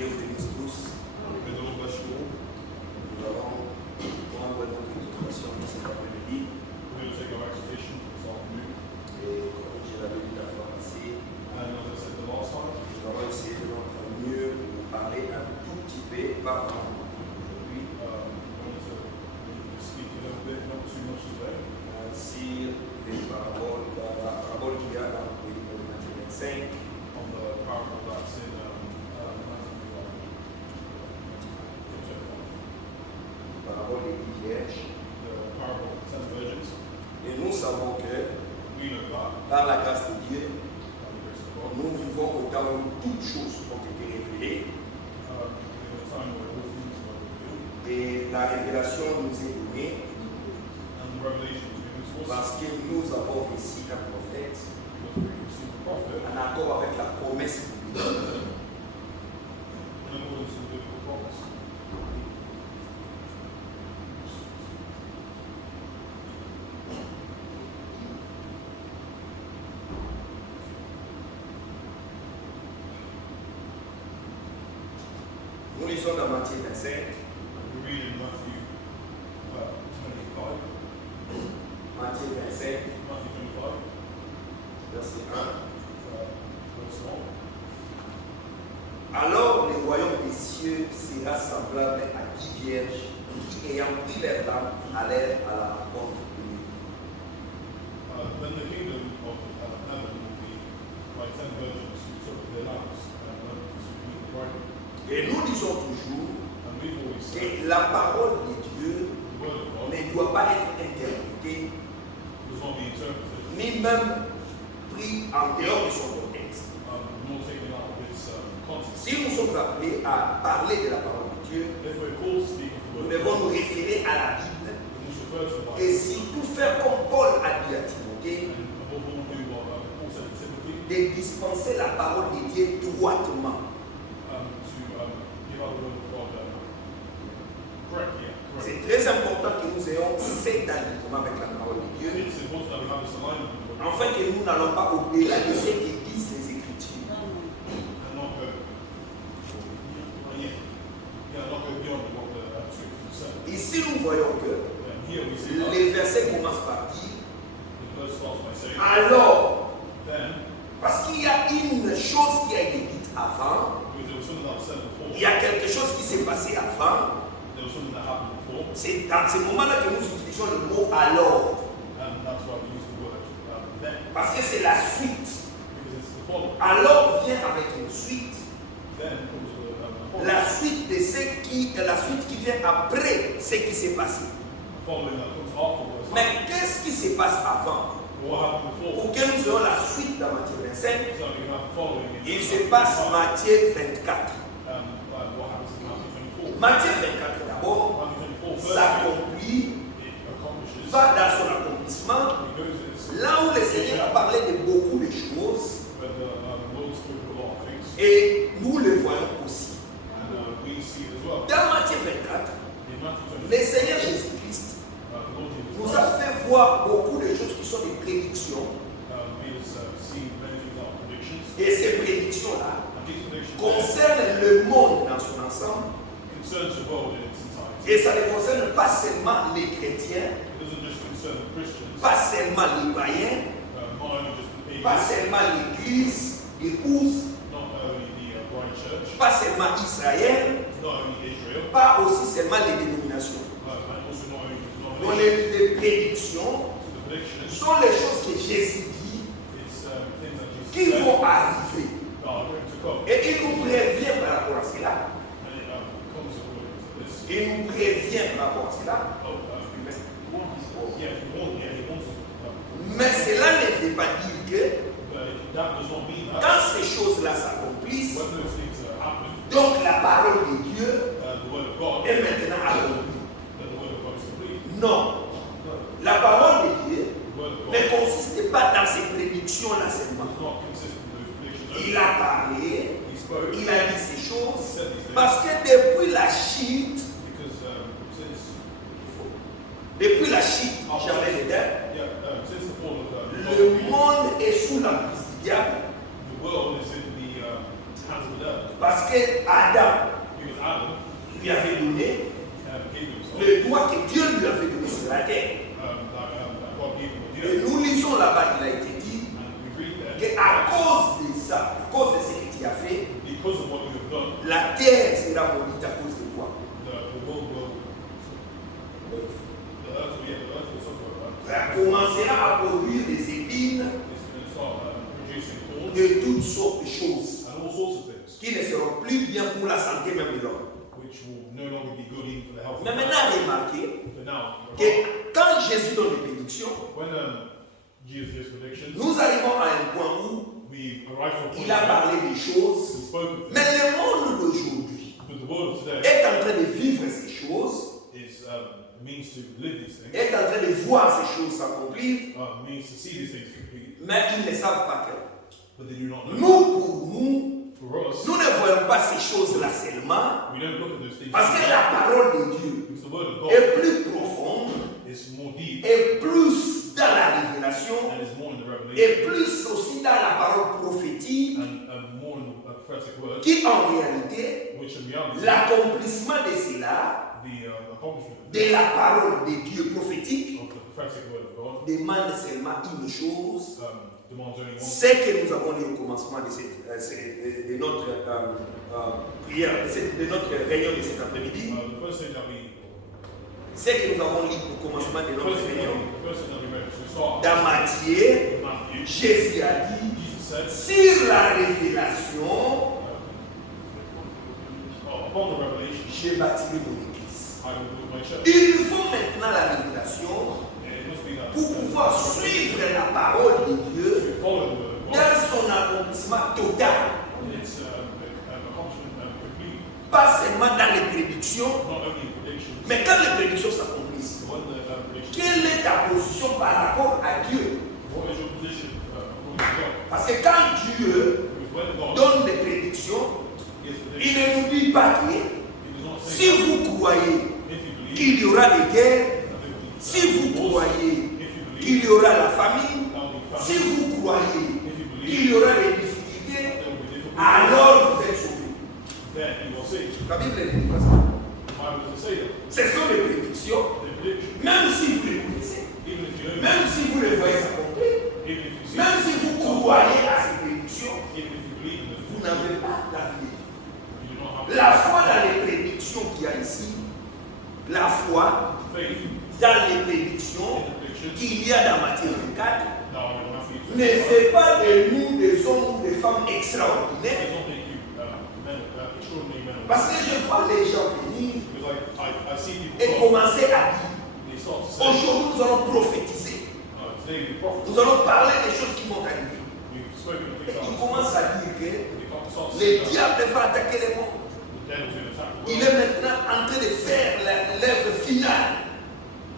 Dieu vous bénisse tous. May the Lord bless you all. Nous allons prendre notre exhortation de cet après-midi. We're going to take our exhortation for this afternoon. Et comme je l'avais dit la fois passée, And as I said the last time, nous allons essayer de notre mieux vous parler un tout petit peu par exemple aujourd'hui I want to speak a little bit, not too much today, sur les paraboles, la parabole qu'il y a dans le livre de Matthieu 25. on the parable that's in La parabole des 10 vierges. the parable of the 10 virgins. Et nous savons que We know that, par la grâce de Dieu, by the grace of God, nous vivons au temps où toutes choses ont été révélées in a time where all things were revealed, et la révélation nous est donnée and the revelation was given to us parce que nous avons ici un prophète because we received the prophet en accord avec la promesse de Dieu. in accordance with the biblical promise. Nous lisons dans Matthieu 25, We read in Matthew 25, Matthieu 25, Matthew 25, verset 1. verse 1. Alors le royaume des cieux sera semblable à 10 vierges qui, ayant pris leurs lampes, allèrent à la rencontre de lui. Then the kingdom of heaven will be like 10 virgins who took their lamps and went to meet the bridegroom. Et nous disons toujours And we've always said que la parole de Dieu the word of God ne doit pas être interprétée does not be interpreted, ni même pris en dehors de son contexte. nor taken out of its context. Si nous sommes appelés à parler de la parole de Dieu, If we're called to speak of the nous word of devons God, nous référer à la Bible we should refer to the et Bible. surtout faire comme Paul a dit à Timothée, And above all, do what Paul said to Timothy, de dispenser la parole de Dieu droitement. to give out the word of God correctly. C'est très important que nous ayons cet alignement avec la parole de Dieu, It's important that we have this alignment with the word of afin God que nous n'allons pas au-delà de ce que disent les Écritures. and not go, not go beyond what the scriptures say. Ici, nous voyons que And here we see that les versets commencent par dire the verse starts by saying, alors, then, parce qu'il y a une chose qui a été dite avant, because there was something that was said before, il y a quelque chose qui s'est passé avant. there was something that happened before, C'est dans ces moments-là que nous utilisons le mot alors, and that's why we use the word then, parce que c'est la suite. because it's the following. Alors vient avec une suite, Then comes the following. la suite qui vient après ce qui s'est passé. The following that comes afterwards. Mais qu'est-ce qui se passe avant? What happened before? Pour que nous ayons la suite dans Matthieu 25, So we have the following. il se passe Matthieu 24. What happens in Matthew 24? Matthieu 24 d'abord Matthew 24 first, s'accomplit, it accomplishes, va dans son accomplissement, it goes in its, là où le Seigneur a parlé de beaucoup de choses, where the Lord spoke of a lot of things, et nous le voyons aussi. and we see it as well. Dans Matthieu 24, In Matthew 24, le Seigneur Jésus-Christ the Lord Jesus nous Christ a fait voir beaucoup de choses qui sont des prédictions, made us see many things that are predictions, et ces prédictions-là and these predictions concernent le monde dans son ensemble, concerns the world in its entirety. et ça ne concerne pas seulement les chrétiens, It doesn't just concern the Christians, pas seulement les païens, not only just the pas pagans, seulement l'église, l'épouse, not only the bride church, pas seulement Israël, not only Israel, pas aussi seulement les dénominations. and also not only Donc denominations. les prédictions So the predictions, sont les choses que Jésus dit it's things that Jesus qui said vont arriver. that are going to come. Et il nous prévient par rapport à cela. And it comes according to this. Il nous prévient par rapport à cela. He wants us to Mais cela ne veut pas dire que But that does not mean that quand ces choses-là s'accomplissent, when those things happen, donc la parole de Dieu the word of God, est maintenant accomplie. then the word of God is complete. Non. La parole de Dieu The word of God ne consiste pas dans ces prédictions-là seulement. does not consist of those predictions. Il a parlé, He spoke, il a dit ces he choses, said these things, parce que depuis la chute, because depuis la chute, jamais d'Éden, since the fall of le monde est sous l'emprise du diable. the world is in the hands of the devil. Parce que Adam Because Adam lui avait donné gave himself, le droit que Dieu lui avait donné sur la terre. that God gave him the Et earth. nous lisons là-bas, il a été dit And we read there, qu'à cause de ça, à cause de ce que tu as fait, because of what you have done, la terre sera maudite à cause de toi. the world will, the earth will suffer. Elle commencera à produire des épines It's going to start producing thorns de toutes sortes de choses and all sorts of things, qui ne seront plus bien pour la santé même de l'homme. which will no longer be good even for the health of Mais man. maintenant, remarquez But now, que quand Jésus donne les bénédictions, when Jesus gives predictions, nous arrivons à un point où we arrive to a point il a where parlé des he choses, spoke of mais things, le monde d'aujourd'hui but the world of today est en train de vivre ces choses, is means to live these things, est en train de voir ces choses s'accomplir, means to see these things completed, mais ils ne savent pas que but they do not know. nous, pour nous, For us, nous ne voyons pas ces choses-là seulement, we don't look at those things parce que la parole de Dieu because the word of God est plus profonde, is more deep est plus dans la révélation, and is more in the revelation et plus aussi dans la parole prophétique, and more in the prophetic word, qui en réalité, which in reality, l'accomplissement de cela, the accomplishment de la parole de Dieu prophétique, of the prophetic word of God demande seulement une chose, demands only one thing. c'est que nous avons dit au commencement de, de notre prière, de notre réunion de cet après-midi, The first thing that we c'est que nous avons lu au commencement de notre réunion. read, so we start Dans Matthieu, with Matthew. Jésus a dit, Jesus said, sur la révélation, upon the revelation, j'ai bâti mon église. I will build my church. Il faut maintenant la révélation And it must be that pour pouvoir suivre la parole de Dieu to follow the word of God. dans son accomplissement total. It's an accomplishment complete, Pas seulement dans les prédictions, not only in predictions, mais quand les prédictions s'accomplissent. but when the predictions. Quelle est ta position par rapport à Dieu? What is your position according to God? Parce que quand Dieu Because when God donne des prédictions, gives il predictions, ne nous dit pas que He does not say si vous croyez if you believe qu'il y aura des guerres, that there will be si vous wars, croyez if you qu'il believe y aura la famine, there will be si famine, vous croyez if you qu'il believe y aura des difficultés, there will be difficulties, alors vous êtes sauvés. then you will see. La Bible ne dit pas ça. Why does it say that? Ce sont des prédictions, The prediction, même si vous les connaissez, even if you know, même si vous les voyez s'accomplir, even if you see, même si vous croyez à ces prédictions, even if you believe in this, vous n'avez pas la vie. you do not have La foi dans les prédictions qu'il y a ici, la foi faith dans les prédictions in the predictions qu'il y a dans Matthieu 24 that are in Matthew ne 25. fait pas de nous des hommes ou des femmes extraordinaires. Does not make you extraordinary men. Parce que je vois les gens venir Because I see people et talk, commencer à dire, they start to say, aujourd'hui nous allons prophétiser, today we prophet, nous allons parler des choses qui vont arriver. we've spoken of Et things ils that commencent à dire que they can't start to le say that diable va attaquer les mondes. the devil's going to attack the Il world. est maintenant en train de faire l'œuvre finale.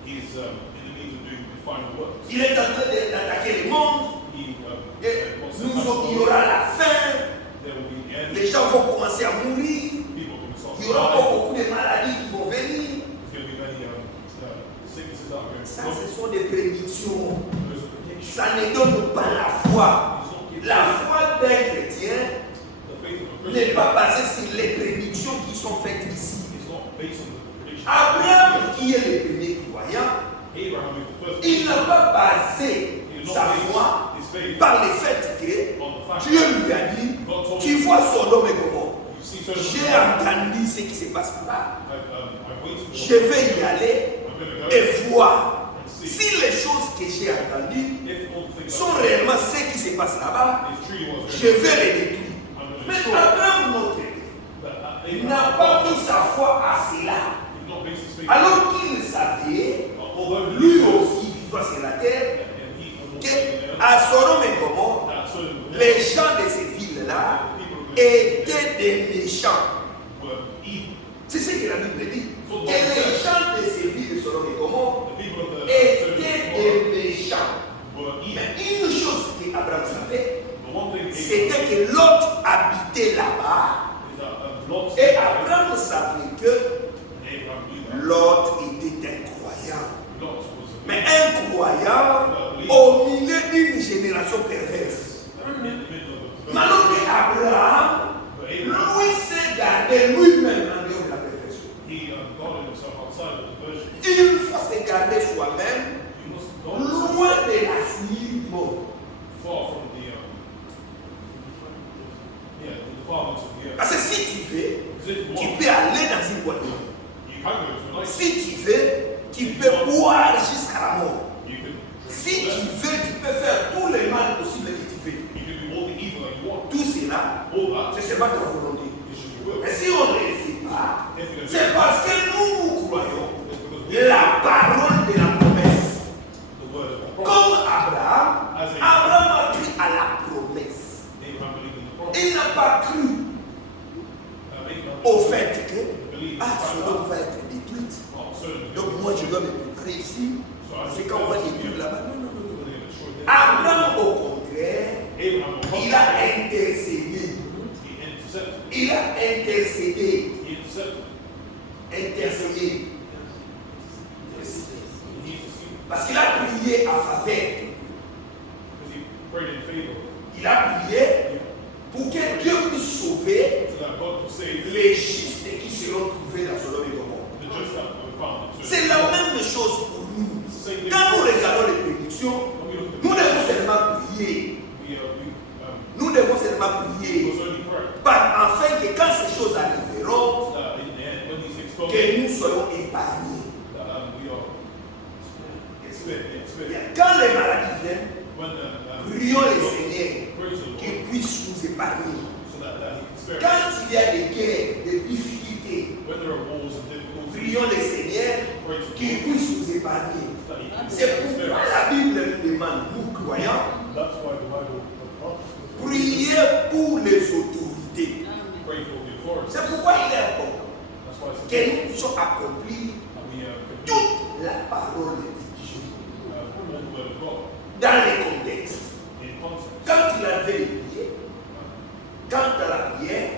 He's in the means of doing the final work. Il est en train d'attaquer les mondes. He Et wants to nous, attack the il y world. aura la fin. There will be the end. Les gens vont commencer à mourir. People are going to start Il y to aura die. encore beaucoup de maladies qui vont venir. There's going to be many sicknesses that are going to Ça, come. ce sont des prédictions. Those are predictions. Ça ne donne pas la foi. It's not given. La foi d'un chrétien The faith of a n'est Christian pas basée sur les prédictions qui sont faites ici. is not based on the predictions. Abraham, qui est le premier croyant, Abraham is the first. il n'a pas basé He did sa not foi base his faith par le fait que on the fact Dieu that lui a dit, God told tu him, vois Sodome et Gomorrhe. you see certain J'ai entendu ce qui se passe là-bas. I've waited for Je vais y aller I'm going to go et voir and see si les choses que j'ai entendues if all the things sont that réellement ce qui se passe là-bas. this tree was Je vais les détruire. I'm going to Mais destroy it. Abraham, notre Père, But il n'a pas mis sa foi à cela. did not base his faith Alors qu'il savait, although lui aussi vivant sur la terre, and he was qu'à Sodome et Gomorrhe, that certain les gens de ces villes-là étaient des méchants. were evil. C'est ce que la Bible dit. Que les gens de ces villes de Sodome et Gomorrhe The people of the étaient des méchants. were evil. Mais une chose qu'Abraham savait, The one thing c'était que Lot habitait là-bas. is that Lot Et Abraham savait que and Abraham knew that Lot était un croyant. Lot was a Mais un croyant au milieu d'une génération perverse. in the middle of Mais alors qu'Abraham, but Abraham lui gardé lui-même en dehors de la perfection. He guarded himself outside of the version. Il faut se garder soi-même You must guard yourself loin de la souillure du monde. far from the defilements of the earth. Parce que si tu veux, Because if you tu want, peux aller dans une boîte. you can go to a night. Si tu veux, tu peux boire jusqu'à la mort. You can Si drink tu to veux, tu peux faire tout le mal possible que tu veux. death. You can do all the evil that you want. Tout cela, All that c'est seulement ta volonté. is just your will. Mais si on ne le fait pas, If you're going to do c'est it, parce que nous croyons it's because we la parole de la promesse. the word of the prophet. Comme Abraham, Abraham a cru à la promesse. Abraham believed in the prophet. Il n'a pas cru Abraham au fait que believed in Sodome the va être détruite. Sodom. Donc moi je dois me préparer ici. Parce que quand on va détruire là-bas, non, non, non, non. Abraham, Abraham, au contraire, il a intercédé. he intercepted. Il a intercédé. He intercepted. Intercédé. He interceded. Parce qu'il a prié à faveur. Because he prayed in favor. Il a prié pour que Dieu puisse sauver So that God could save les justes qui seront trouvés dans Sodome et Gomorrhe. the just that were found. C'est la même chose pour nous. Same thing. Quand nous regardons les prédictions, When we look at nous devons seulement prier. Nous devons seulement we prier. must only pray. Afin que quand ces choses arriveront, That in the end, when these things come, que nous soyons épargnés. that we are spared. Quand les maladies viennent, When prions le Seigneur praise the Lord, qu'il puisse nous épargner. so that he can spare us. Quand il y a des guerres, des difficultés, When there are wars and difficulties, prions le Seigneur praise the qu'il Lord, puisse nous épargner. that he can C'est spare pourquoi us. la Bible nous demande, nous croyants, That's why the Bible prier pour les autorités. pray for the authorities. C'est pourquoi il est important That's why it's que nous puissions accomplir that we can do toute la parole de Dieu all the word of God dans les contextes. in context. Quand il a fait les prières, quand à la prière,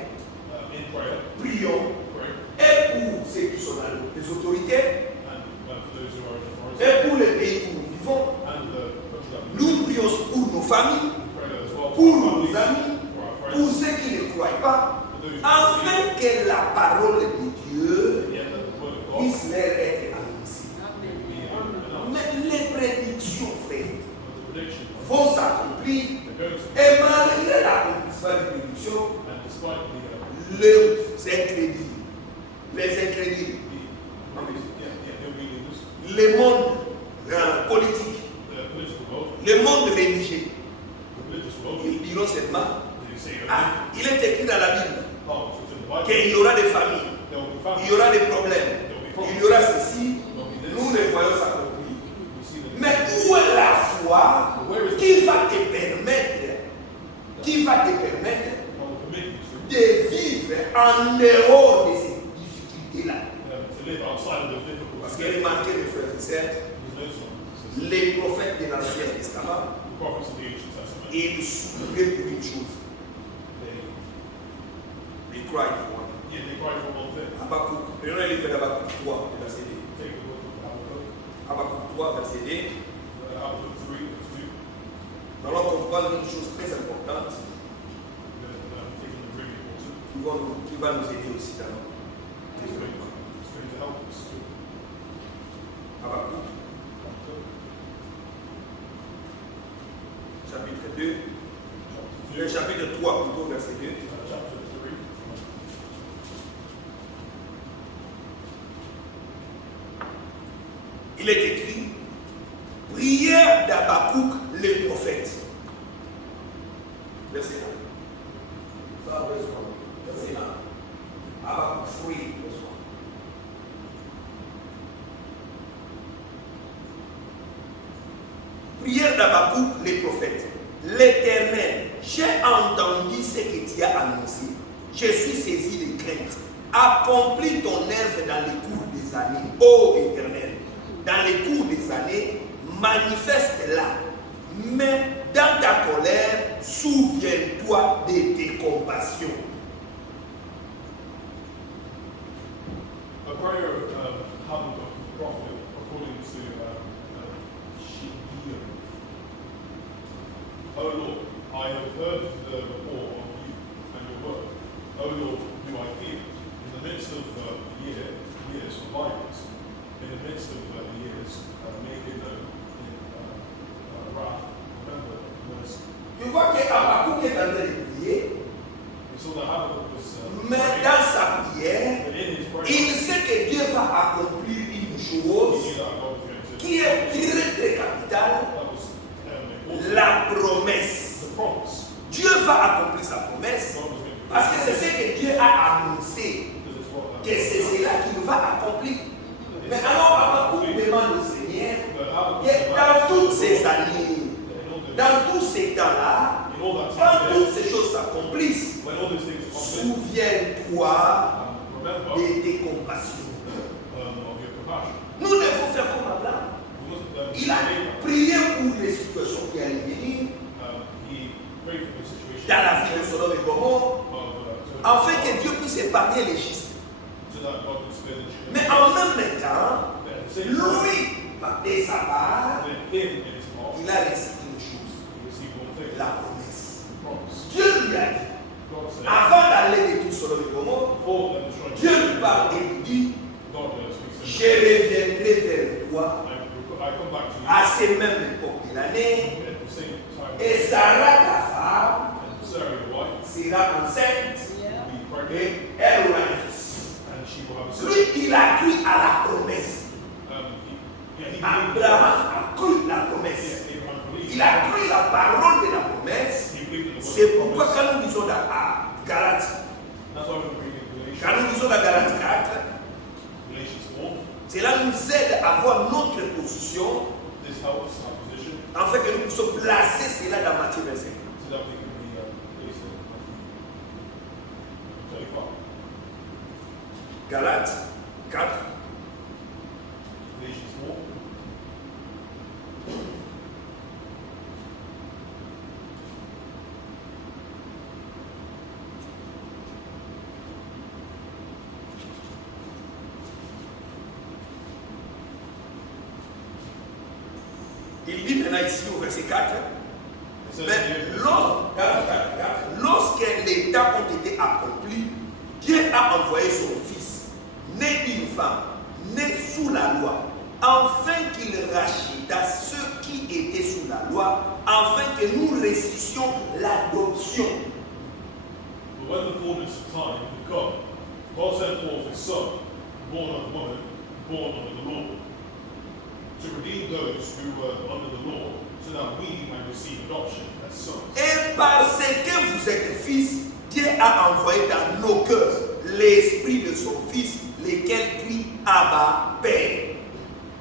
In prayer, prions. pray, Et pour ceux qui sont dans les autorités, and for those who are in authority, et pour le pays où nous vivons, and the country that we live nous prions pour nos familles, in, pray as well pour for our nos families, amis, for our pour friends, ceux qui ne croient pas, for those who afin que la parole de Dieu yeah, that the word of God puisse leur être annoncée. be announced. Mais les prédictions, frère, The prediction vont s'accomplir they're going to, et malgré l'accomplissement des prédictions, and despite les incrédules, they'll be leaders, le monde politique, the political world, le monde religieux, the religious world, ils diront seulement, they say, ah, il est écrit dans la Bible oh, it's in the Bible, qu'il y aura des familles, there will be il families, y aura des problèmes, il y aura ceci, there will be nous this, les voyons s'accomplir. we see the Mais où est la foi qui va te permettre, God will permit you de vivre en dehors de ces difficultés-là? to live outside of those Parce difficulties. que remarquez, mes frères et sœurs, There's no song. les prophètes de l'Ancien Testament, The prophets of the ancient testament, ils souffraient pour une chose. they They cried for one. they cry for one thing. Habakkuk, prenons le livre d'Habakkuk 3, verset 2. Take the book of Habakkuk, Habakkuk 3, verset 2. Habakkuk 3, verse 2. Nous allons comprendre une chose très importante Taking the really important. qui va nous aider aussi dans It's going to help us to Habakkuk, chapitre 2, le chapitre 3 plutôt, verset 2. chapter 3. Il est écrit, prière d'Habakkuk le prophète. Verset 1. Ça, verset 1. Habakkuk 3, verset 1. Prière d'Habakkuk le prophète. L'Éternel, j'ai entendu ce que tu as annoncé. Je suis saisi de crainte. Accomplis ton œuvre dans les cours des années, ô Éternel. Dans les cours des années, manifeste-la. Mais dans ta colère, souviens-toi de tes compassions. A prayer of Habakkuk the prophet, according to Shedeur. O Lord, I have heard the report of you and your word. O Lord, who I fear. midst of the years for violence, in the midst of the years, make it known in wrath, remember mercy. Tu vois qu'Habakkuk est en train de prier, We saw that Habakkuk was mais dans sa prière, but in his prayer, il sait que Dieu va accomplir une he chose knew that God was going to qui est très très capitale, that was important. la promesse. The promise. Dieu va accomplir sa promesse God was going to parce que c'est ce que Dieu a annoncé, because it's what que c'est cela qu'il va accomplir. Mais alors Habakkuk demande au Seigneur but Habakkuk que dans toutes ces années, in dans tous ces temps-là, all that quand time toutes ces choses s'accomplissent, when all these things accomplished, souviens-toi remember de tes compassions. of your compassion. Nous devons faire comme Abraham. We must Il a prié pour les situations qui allaient venir he prayed for the situation dans la vie de Sodome et Gomorrhe, of afin que Dieu puisse épargner les justes. so that God could spare the children. Mais en même temps, But at the same time, lui, de sa part, then him in his heart, il a reçu une chose, he received one thing, la promesse. the promise. Dieu lui a dit, God said, avant d'aller détruire Sodome et Gomorrhe, before them destroying Dieu lui parle et lui dit, God speaks to je reviendrai vers toi I come back to you à ces mêmes époques de l'année, at the same time, et Sarah, ta femme, and Sarah, your wife, sera enceinte will be pregnant, et elle aura un fils. and she will have a son. Lui, il a cru à la promesse. He Abraham a cru la promesse. Abraham believed. Il a cru la parole de la promesse. He believed in the word C'est of the pourquoi promise. quand nous disons dans Galates, That's why we're reading quand Galatians, nous disons dans Galates 4, Galatians 4. cela nous aide à voir notre position, This helps our position afin que nous puissions placer cela dans Matthieu 25. so that we can be based on 25. Galates 4, Galatians 4. il dit maintenant ici au verset 4, It says mais here, lorsque les temps ont été accomplis, Dieu a envoyé son fils, né d'une femme, né sous la loi, afin qu'il racheta ceux qui étaient sous la loi, afin que nous reçussions l'adoption. but when the fullness of time had come, God sent forth his son, born of woman, born under the law, to redeem those who were under the law, so that we might receive adoption as sons. Et parce que vous êtes fils, Dieu a envoyé dans nos cœurs l'esprit de son fils, lequel crie Abba, Père.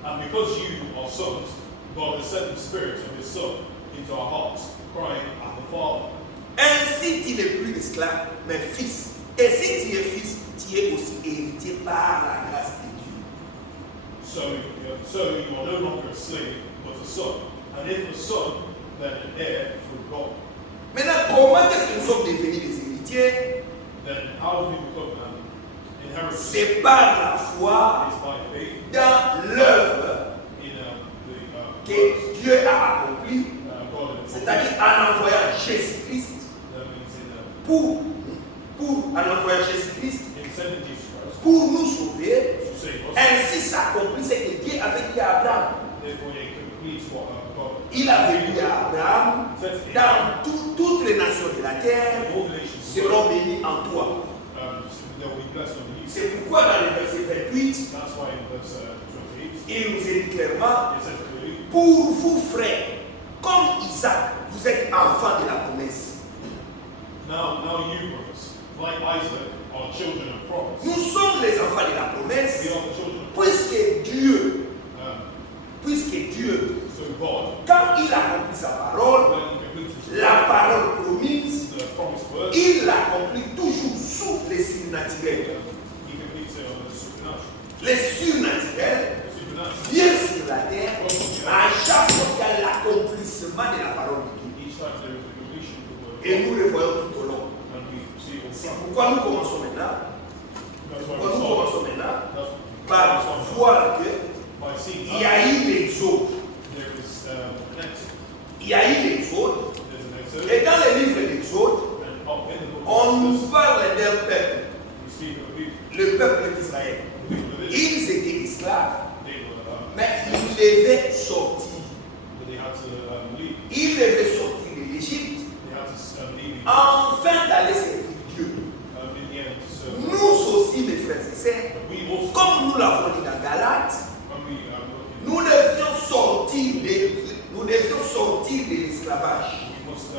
And because you are sons, God has sent the Spirit of his Son into our hearts, crying, Abba, Father. Ainsi, tu n'es plus esclave, mais fils. Et si tu es fils, tu es aussi héritier par la grâce de Dieu. So you are no longer a slave, but a son. And if a son, then an heir through God. Maintenant, comment est-ce que nous sommes devenus des héritiers? Then how have we become inheritors? C'est par la foi It's by faith dans l'œuvre in the que Dieu a accomplie, God and c'est-à-dire en envoyant Jésus-Christ that means en envoyant Jésus-Christ in sending Jesus Christ pour nous sauver. to save us. Ainsi s'accomplit ce que Dieu avait dit à Abraham. Therefore, it completes what God Il avait dit à Abraham, says in dans toutes les nations de la terre all the nations seront bénies en toi. they will be blessed on you. C'est pourquoi dans le verset 28, That's why in verse 28, il nous est dit clairement, it says clearly, pour vous frères, comme Isaac, vous êtes enfants de la promesse. now you brothers, like Isaac, are children of promise. Nous sommes les enfants de la promesse, We are the children of promise. puisque Dieu, So God, quand il accomplit sa parole, when he completes la parole promise, the promised word, il l'accomplit toujours sous les surnaturels. he completes it on the supernatural. Les surnaturels The supernatural. viennent sur la terre à chaque fois qu'il y a l'accomplissement de la parole de Dieu. Each time there is a completion of the word, Et nous le voyons tout au long. and we see all C'est the pourquoi nous commençons maintenant. That's why Pourquoi we nous saw commençons maintenant that's par voir que by seeing il y a eu l'exode. there is an exit. Il y a eu l'exode. There's an exit. Et dans le livre d'Exode, And up in the book on of nous Exodus, parle d'un peuple. we speak of people. Le must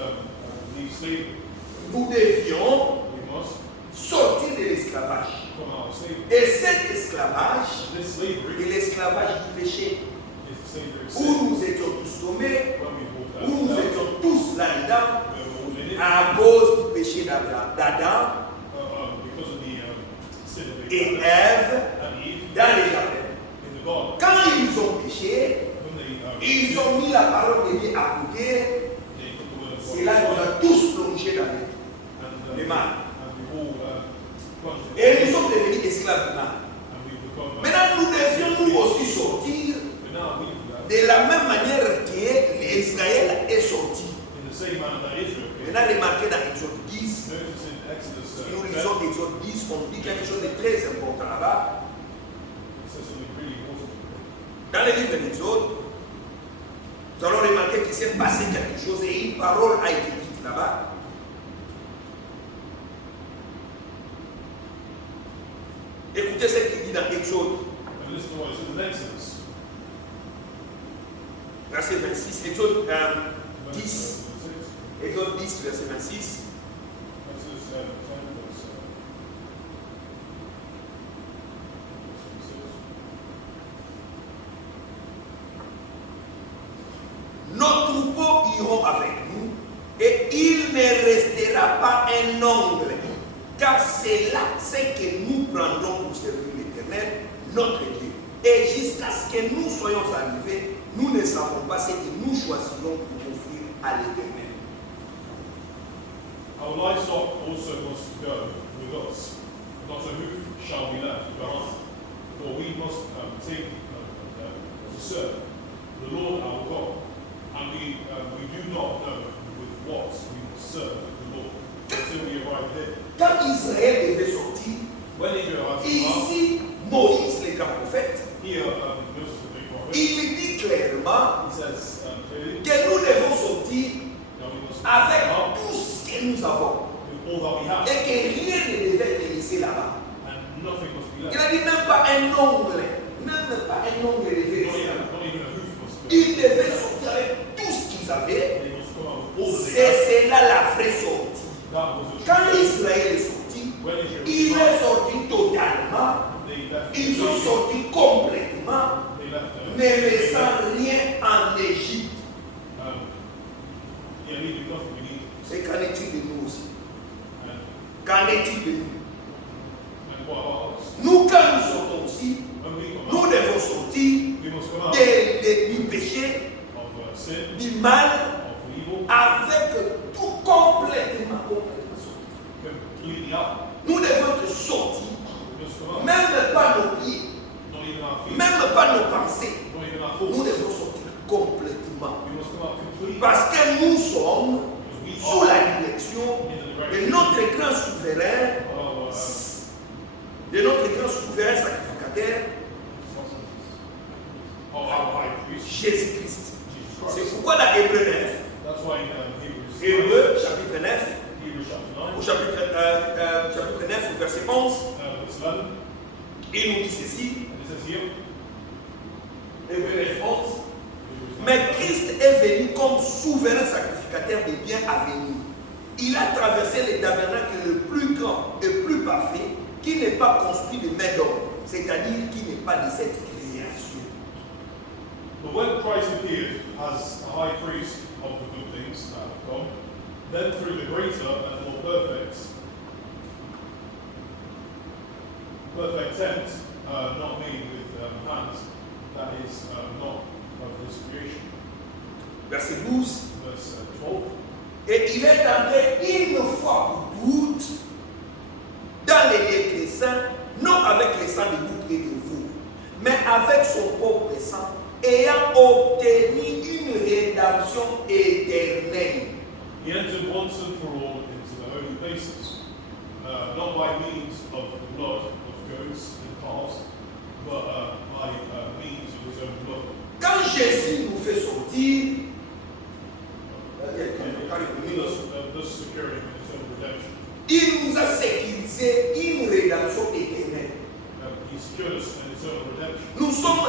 leave slavery. Nous devions We must sortir de l'esclavage. come out of slavery. Et cet esclavage This slavery est l'esclavage du péché, is the slavery of où sin. nous étions tous tombés, When we walk où nous out of étions tous là-dedans, we're all in it à cause du péché d'Adam because of the sin of et Adam Ève and Eve dans les jardins. in the garden. Quand ils ont péché, When ils ont mis la parole de Dieu à côté. they put the word of God Cela nous a tous plongés dans le mal. and we've all plunged in Et sin, nous sommes devenus esclaves du mal. and we've become Maintenant, nous devions nous aussi sortir but now we de la même manière que l'Israël est sorti. in the same manner that Israel came. Maintenant, remarquez dans Exode 10, Notice in Exodus si nous 10, lisons Exode 10, on dit quelque chose de très important là-bas. it says something really important. Dans le livre d'Exode, nous allons remarquer qu'il s'est passé quelque chose et une parole a été dite là-bas. Écoutez ce qu'il dit dans Exode, And listen to what it says in Exodus. verset 26, Exode 10, Verse 6. Exode 10, verset 26. Exodus 10, verse 6. Nos troupeaux iront avec nous et il ne restera pas un ongle, car c'est là ce que nous prendrons pour servir l'Éternel, notre Dieu. Et jusqu'à ce que nous soyons arrivés, nous ne savons pas ce que nous choisirons pour offrir à l'Éternel. Our livestock also must go with us. Not a hoof shall be left behind, for we must take to serve the Lord our God. And we do not know with what we must serve the Lord until we arrive there. Quand Israël devait sortir, When Israel had to ici, Moïse, le grand prophète, here Moses the big prophet, il dit clairement he says clearly que nous devons sortir that we must avec come up tout ce que nous avons with all that we have, et que rien ne devait être laissé là-bas. and nothing must be Il left. a dit même pas un ongle, même pas un ongle devait rester là-bas. Not even a hoof must go. Ils devaient sortir avec tout ce qu'ils avaient. They must come out with all that they have. C'est là la vraie sortie. That was the Quand truth. Israël est sorti, When Israel il was est sorti totalement. they left. Ils sont sortis complètement, They left. ne laissant rien en Égypte. Yeah, leaving nothing in Egypt. Et qu'en est-il de nous aussi? And, Qu'en est-il de nous? and what about us? Nous, quand nous sortons aussi, When we come nous out, devons sortir we must come out du péché, of sin, du mal, of evil, avec tout complètement sorti. completely out. Nous devons être sortis, We must come out. même pas nos pieds, Not even our feet, même pas nos pensées. not even our Nous thoughts. devons sortir complètement. We must come out completely. Parce que nous sommes Because we sous are la direction in the de direction notre grand souverain, sacrificateur, of our high priest, Jésus-Christ. Jesus C'est Christ. pourquoi dans Hébreu 9, That's why in Hebrews, Hébreu chapitre 9, Hebrews chapter 9, au chapitre 9, au verset 11, verse 11, il nous dit ceci, and it says here, Hébreu 9, 11, Hebrews 9, mais Christ est venu comme souverain sacrificateur des biens à venir. Il a traversé le tabernacle le plus grand et plus parfait, qui n'est pas construit de main d'homme, c'est-à-dire qui n'est pas de cette création. But when Christ appeared as a high priest of the good things that have come, then through the greater and more perfect tent, not made with hands, that is not of this creation. Verset 12. Verse 12. Et il est entré une fois pour toutes dans les lieux des saints, non avec les sangs de bouc et de veau, mais avec son propre sang, ayant obtenu une rédemption éternelle. He entered once and for all into the holy places, not by means of the blood of goats and calves, but by means of his own blood. Quand Jésus nous fait sortir, Thus securing his own redemption. il nous a sécurisé une rédemption éternelle. He secured us in his own redemption. Nous sommes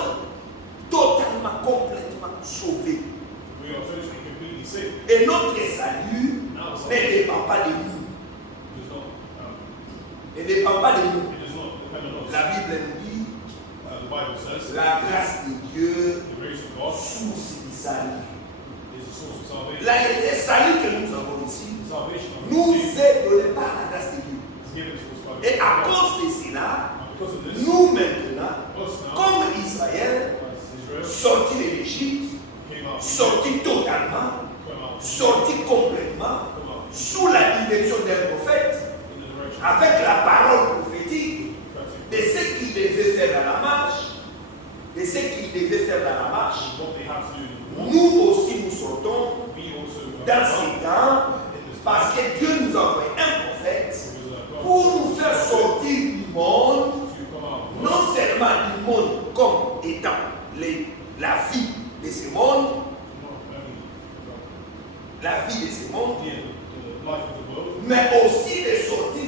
totalement, complètement sauvés. We are totally completely saved. Et notre salut Now ne salvation dépend pas de nous. does not, Ne dépend pas de nous. it does not depend on us. La Bible nous dit The Bible says la grâce de Dieu, the grace of God source du salut. is the source of salvation. Le salut que nous avons ici Salvation of nous received est donné par la grâce de Dieu. is given to us by Et à God. cause de cela, And because of this, nous maintenant, us now, comme Israël, as Israel, sortis de l'Égypte, came out, sortis totalement, came out, sortis complètement, come out sous la direction d'un prophète, in the direction avec la parole prophétique of de ce qu'il devait faire dans la marche, de ce qu'il devait faire dans la marche. what they have to do in the war. Nous aussi nous sortons We also dans ces temps parce que Dieu nous a envoyé un prophète pour nous faire sortir du monde, non seulement du monde comme étant la vie de ce monde, mais aussi de sortir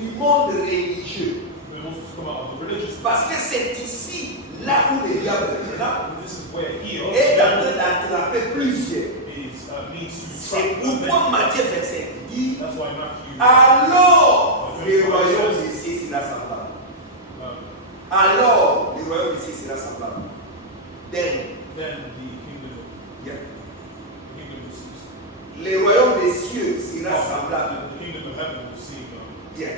du monde religieux. Parce que c'est ici, là où le diable est là, est en train d'attraper plusieurs. C'est pourquoi Matthieu 25 dit, alors le royaume de Dieu sera semblable. Alors le royaume de Dieu sera semblable. Then yeah. Le royaume des cieux sera semblable. Yeah.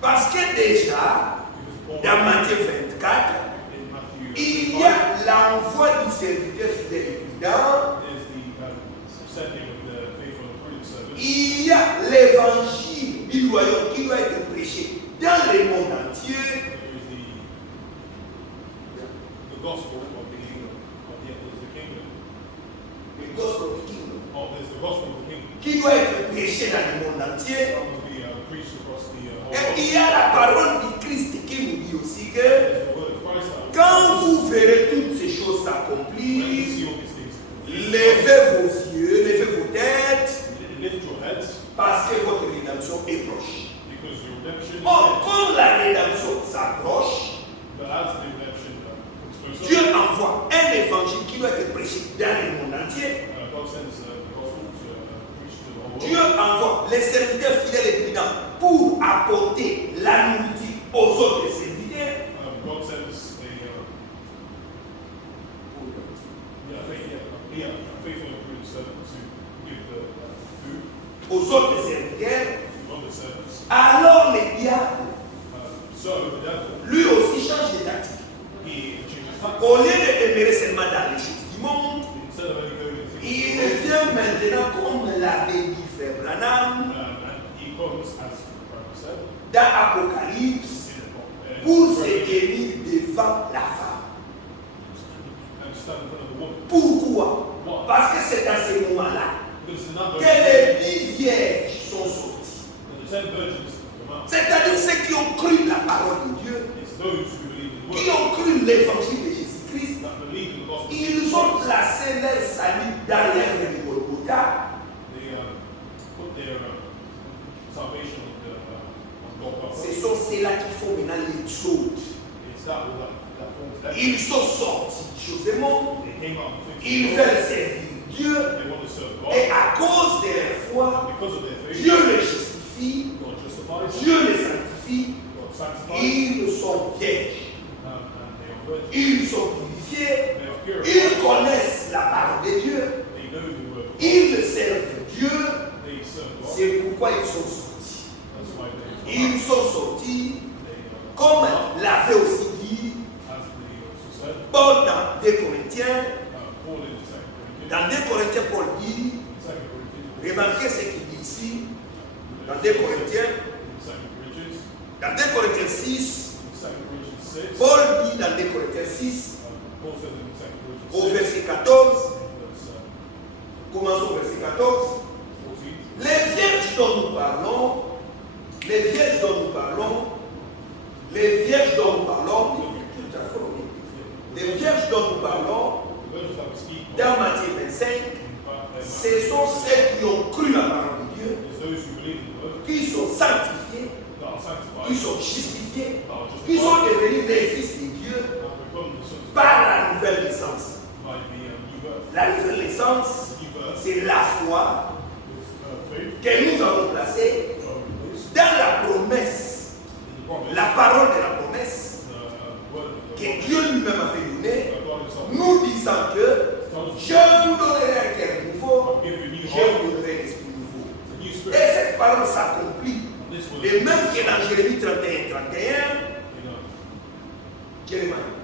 Parce que déjà, dans Matthieu 24, il y a l'envoi du serviteur fidèle et prudent. Il y a l'évangile du royaume qui doit être prêché dans le monde entier. The gospel of the kingdom. Le gospel of the kingdom. There's the gospel of the kingdom. Qui doit être prêché dans le monde entier. That must be preached across the whole Et world. il y a la parole du Christ qui nous dit aussi que There's the word of Christ out. quand vous verrez toutes ces choses When you s'accomplir, see all these things, levez vos yeux, levez vos têtes, lift your heads parce que votre rédemption est proche. because your redemption is Or, near. quand la rédemption s'approche, But as the redemption comes closer, Dieu envoie un évangile qui doit être prêché dans le monde entier. God sends the gospel to preach to the whole Dieu world. envoie les serviteurs fidèles et prudents pour apporter la nourriture aux autres serviteurs. God sends a faithful and prudent servant to give the food Aux autres serviteurs. to other servants. Alors le diable, So the devil, lui aussi change de tactique. he changes tactics. Au lieu de demeurer seulement dans les choses du monde, Instead of only going to things il of the vient maintenant, comme l'avait dit frère Branham, world, and he comes, as Brother said, dans Apocalypse, in pour se Revelation, tenir devant la femme. and stand in front of the woman. Pourquoi? Why? Parce que c'est à ce moment-là Because it's not que going les 10 vierges sont sorties. the 10 virgins come out. C'est-à-dire ceux qui ont cru la parole de Dieu, It's those who believe in the qui word, ont cru l'évangile de Jésus-Christ. that believe in the gospel. Ils ont placé leur salut dans l'œuvre de Golgotha. They put their salvation on Golgotha. Ce sont ceux-là qui font maintenant l'exode. It's that forms that. Ils sont sortis du chose du monde. They came out and Ils fixed veulent servir Dieu. They want to serve God. Et à cause de leur foi, Because of their faith, Dieu les justifie. God justifies. Dieu les sanctifie. God sanctifies. Ils sont vierges. And they are virgins. Ils sont purifiés. They are pure. Ils connaissent la parole de Dieu. They know the word of God. Ils servent Dieu. They serve God. C'est pourquoi ils sont sortis. That's why they Ils sont sortis, They comme l'avait aussi dit as they also said, Paul dans 2 Corinthiens. Paul in 2 Corinthians. Dans 2 Corinthiens, Paul dit, 2 Corinthians. remarquez ce qu'il dit ici, dans 2 Corinthiens, dans 2 Corinthiens 6, Paul dit dans 2 Corinthiens 6, au verset 14, commençons au verset 14, les vierges dont nous parlons, les vierges dont nous parlons, les vierges dont nous parlons, les vierges dont nous parlons, dans Matthieu 25, ce sont ceux qui ont cru la parole de Dieu, qui sont sanctifiés, qui sont justifiés, qui sont devenus les fils de Dieu par la nouvelle naissance. La nouvelle naissance, the new birth, c'est la foi is faith, que nous avons placée dans la promesse, in the promise, la parole de la promesse the word of the que Dieu lui-même a fait donner, God himself nous disant que je vous donnerai un cœur nouveau, will give you a new je heart, vous donnerai un esprit nouveau. a new Et spirit. cette parole s'accomplit. And this will, Et même que dans Jérémie 31, 31, you know,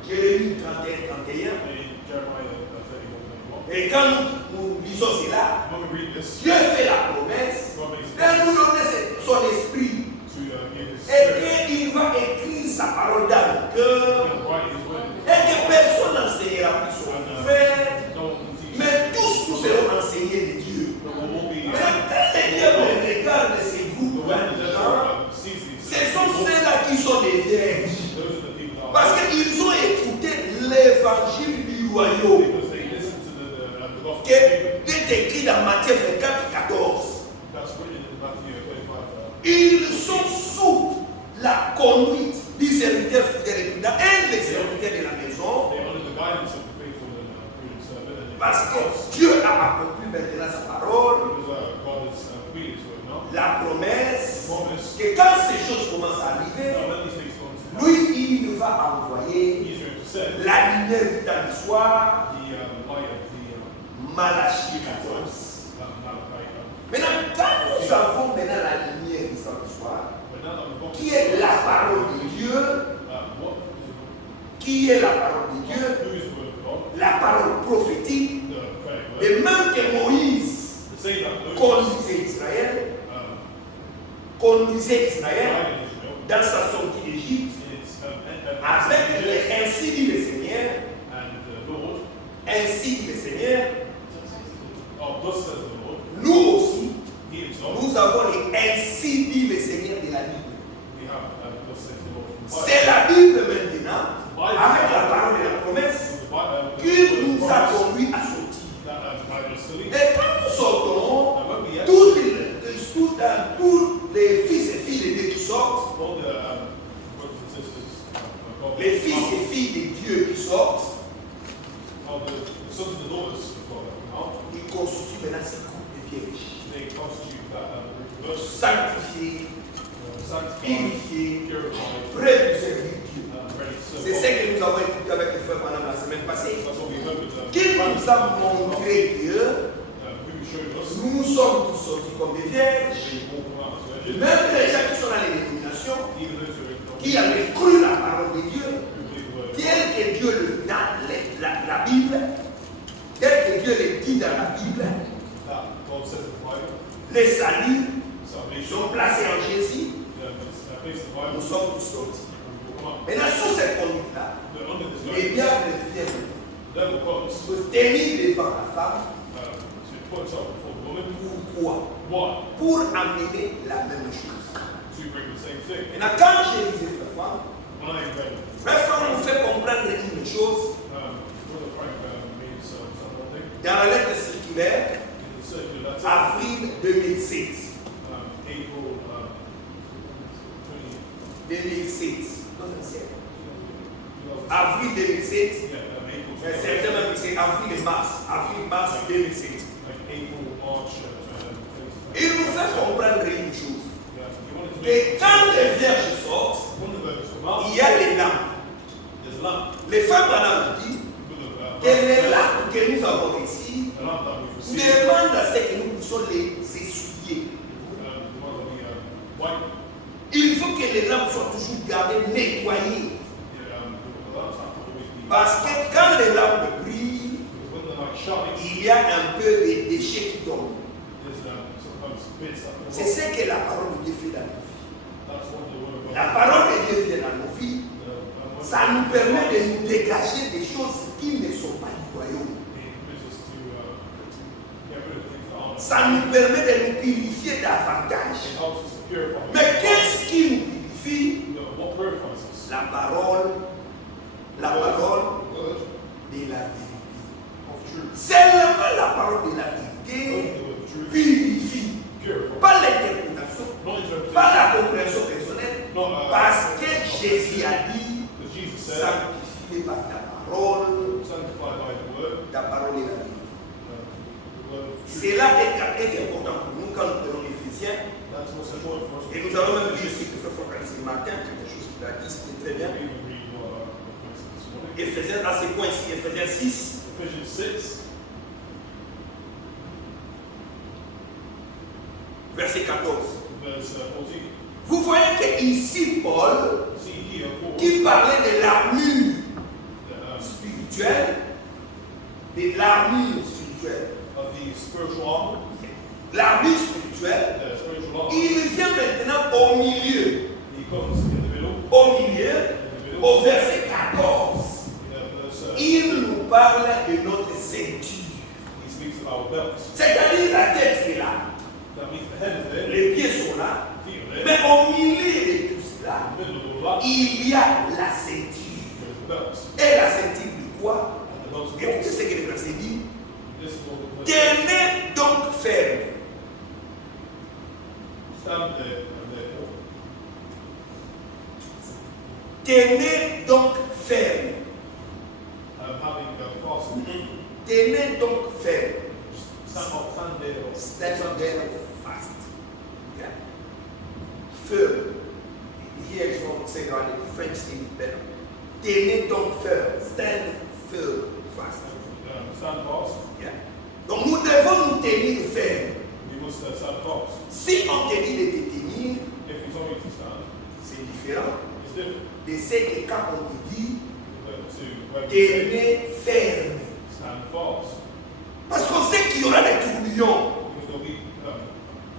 Jérémie 31, 31, in Jeremiah 31, et quand nous lisons cela, 21. When we read this, Dieu fait la promesse God makes de nous donner son esprit to give his et spirit, qu'il va écrire sa parole dans le cœur and write his word, et que personne n'enseignera plus son frère, no one can teach. mais tous nous serons enseignés de Dieu. No one will be. Mais quand les diables regardent ces groupes When the de devil gens, sees these, ce sont ceux-là qui sont des vierges. those are the people that are Parce qu'ils ont écouté l'évangile du royaume because they listen to the gospel. qui est écrit dans Matthieu 24, 14. That's written in Matthew 25. Ils sont sous la conduite du serviteur fidèle et prudent et les serviteurs de la maison They're under the guidance of the faithful and prudent servant. And parce que Dieu a accompli maintenant sa parole, because God has completed his work now. la promesse Promise. que quand ces choses commencent à arriver, Now when these things come to pass, lui, il va envoyer he's going to send la lumière du temps du soir, the light of the Malachie 14. Malachi. Maintenant, quand nous avons maintenant la lumière du temps du soir, But now that we've got qui est la parole de Dieu, what qui est la parole de Dieu, who is the word of God? la parole prophétique, The prophetic word. et même que Moïse The same that Moses conduisait Israël guided Israel dans sa sortie d'Égypte is avec les ainsi dit le Seigneur, and the Lord. ainsi dit le Seigneur, Oh, thus says the Lord. nous aussi, He himself. nous avons les ainsi dit le Seigneur de la Bible. We have thus says the Lord. From the Bible. C'est la Bible maintenant, avec la parole de la promesse, From the Bible, qui nous a promise conduit à sortir. that Bible study. Et quand nous sortons, And when we have tous les fils et filles de Dieu qui sortent, all the brothers and sisters of God, les fils et filles de Dieu qui sortent, how the sons and daughters of God that come out, ils constituent maintenant ce groupe de vierges. they constitute that verse, Sanctifiés, sanctified, purifiés, purified, prêts pour servir Dieu. ready to C'est serve ce God. que nous avons écouté avec le frère pendant la semaine passée. That's what we heard with Qu'il nous a montré que who showed us nous sommes tous sortis comme des vierges. they walk around as virgins, Même les gens qui sont dans les dénominations, even those who are qui avaient cru la parole de Dieu, who believe the word of God. tel que Dieu le dit dans la Bible, tel que Dieu le dit dans la Bible, That God says in the Bible, les saluts salvation, sont placés en Jésus, based in the nous Bible, sommes tous sortis. we walk around. Maintenant, sous cette conduite-là, But under this les guidance, diables viennent the devil comes se tenir devant la femme. to put himself before the woman. Pourquoi? Why? Pour amener la même chose. To bring the same thing. Maintenant, quand je lisais Frère Franck, When I read Frère Franck nous fait comprendre une chose Brother Frank means something dans la lettre circulaire, in the circular letter, avril 2006. April 2006. Non, c'est 20, avril 2007. April Septembre 2007. Avril et mars. Avril-mars 2007. like April, March 2020. Il nous fait comprendre une chose. Yeah, he wanted to Que make quand les vierges sortent, one of the virgins come out. il y a les lampes. There's a lamp Les femmes madame dit with que les lampes que nous avons ici a lamp that we've received. demandent à ce que nous puissions les essuyer. The one that we white. Il faut que les lampes soient toujours gardées, nettoyées. The lamps have to always be. Parce que quand les lampes brillent, Because when the light shines, il y a un peu de déchets qui tombent. there's sometimes bits that fall C'est off. ce que la parole de Dieu fait dans nos vies. That's what the word of God. La parole de Dieu vient dans nos vies. Ça nous permet de nous dégager des choses qui ne sont pas du royaume. Ça nous permet de nous purifier davantage. Mais qu'est-ce qui nous purifie? La parole de la vérité. Seulement la parole de la vérité purifie. Pas l'interprétation, pas la compréhension personnelle, parce que Jésus a dit sanctifié par ta parole est la vérité. est important pour nous quand nous prenons Éphésiens. That's what's important for us. Et nous allons même lire ce que Frère Focalise ce matin, quelque chose qu'il a dit, c'était très bien. We can read what this morning. Éphésiens, à ce point ici, Éphésiens 6, Ephesians 6, verset 14. verse 14. Vous voyez que ici, Paul, See here, Paul, qui parlait de l'armure the, spirituelle, de l'armure spirituelle, of the spiritual armor, l'armure spirituelle, the spiritual armor. il vient maintenant au milieu, He comes in the middle, au verset 14. verse, Il nous parle de notre ceinture. he speaks about belts. C'est-à-dire la tête est là, That means the head is there, les pieds sont là, feet are there, mais au milieu de tout cela, in the middle of all that, il y a la ceinture. there's the belts. Et la ceinture de quoi? And the belts of Écoutez belts. ce que le verset dit. This is what the Tenez donc ferme. stand there and therefore. Tenez donc ferme. Having fastened, Tenez donc ferme. stand there. Stand there fast. Yeah. Firm. Here is what say on the French saying it better. Tenez donc ferme. Stand firm. Fast. Stand fast. Yeah. Donc nous devons nous tenir ferme. We must stand fast. Si on te dit de te tenir, If we told you to stand, c'est différent it's different de ce que quand on te dit to when we say tenez ferme. stand fast. Parce qu'on sait qu'il y aura des tourbillons. Because there'll be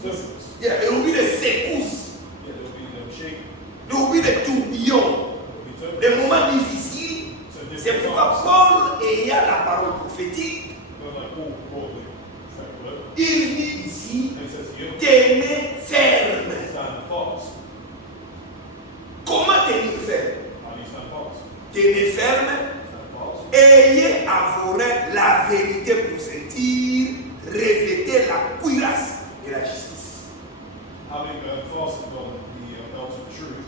turbulence. Yeah, il y aura des secousses. Yeah, there'll be shaking. Il y aura des tourbillons. There'll be turbulence. Des moments difficiles. So C'est different pourquoi times. Paul ayant la parole prophétique, Goes like Paul broadly. Word. il dit ici, And he says to you, tenez ferme. stand fast. Comment tenir ferme? How do you stand fast? Tenez ferme. Stand fast. Ayez à vos reins la vérité pour sentir, revêtez la cuirasse de la justice. Having fastened on the belt of truth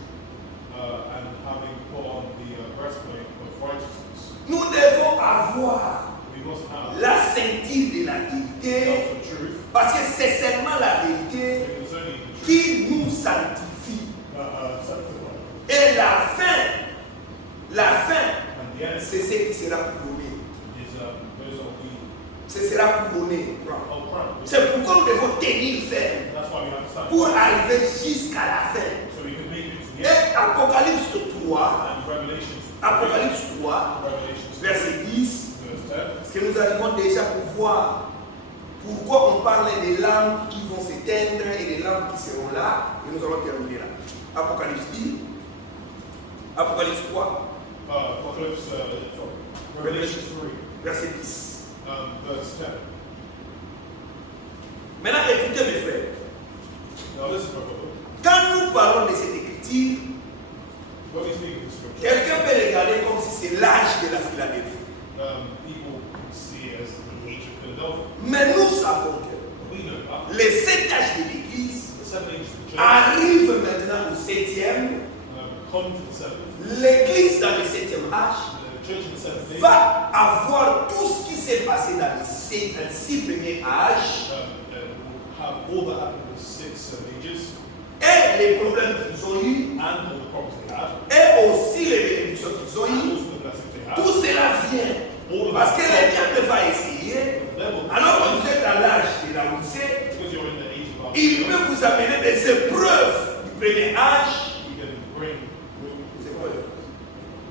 and having put on the breastplate of righteousness. Nous devons avoir We must have la ceinture de la the vérité, belt of truth. parce que c'est seulement la vérité It is only the truth qui nous sanctifie. that sanctifies. Et la fin, And the end c'est ce qui sera couronné. is those are we Ce sera couronné. all crowned. C'est pourquoi nous devons tenir ferme That's why we have to stand pour fast. arriver jusqu'à la fin. So we can make it to the Et end. Apocalypse 3, And Revelations, Apocalypse 3, Revelations verset 10, verse 10. parce que nous arrivons déjà pour voir pourquoi on parle des lampes qui vont s'éteindre et des lampes qui seront là. Et nous allons terminer là. Apocalypse 10, Apocalypse 3, Apocalypse, Revelations 3, verset 10. verse 10. Maintenant, écoutez mes frères. Now listen, my brother. Quand nous parlons de cette écriture, When we speak of the scripture, quelqu'un peut regarder comme si c'est l'âge de la Philadelphie. people see it as the age of Philadelphia. Mais nous savons que We know that. les 7 âges de l'Église The seven ages of the church arrivent maintenant au 7e. come to the seventh. L'Église dans le 7e âge The church in the seventh age va avoir tout ce qui s'est passé dans les 6 premiers âges will have all that happened in the six ages et les problèmes qu'ils ont eus and all the problems they had, et aussi les bénédictions qu'ils ont and eues. also the blessings they had. Tout cela vient All of parce que that. le diable va essayer, The devil, alors que vous êtes dans l'âge de la Odyssée, because you're in the age of il peut Babylon, vous amener des épreuves du premier âge he can bring des épreuves,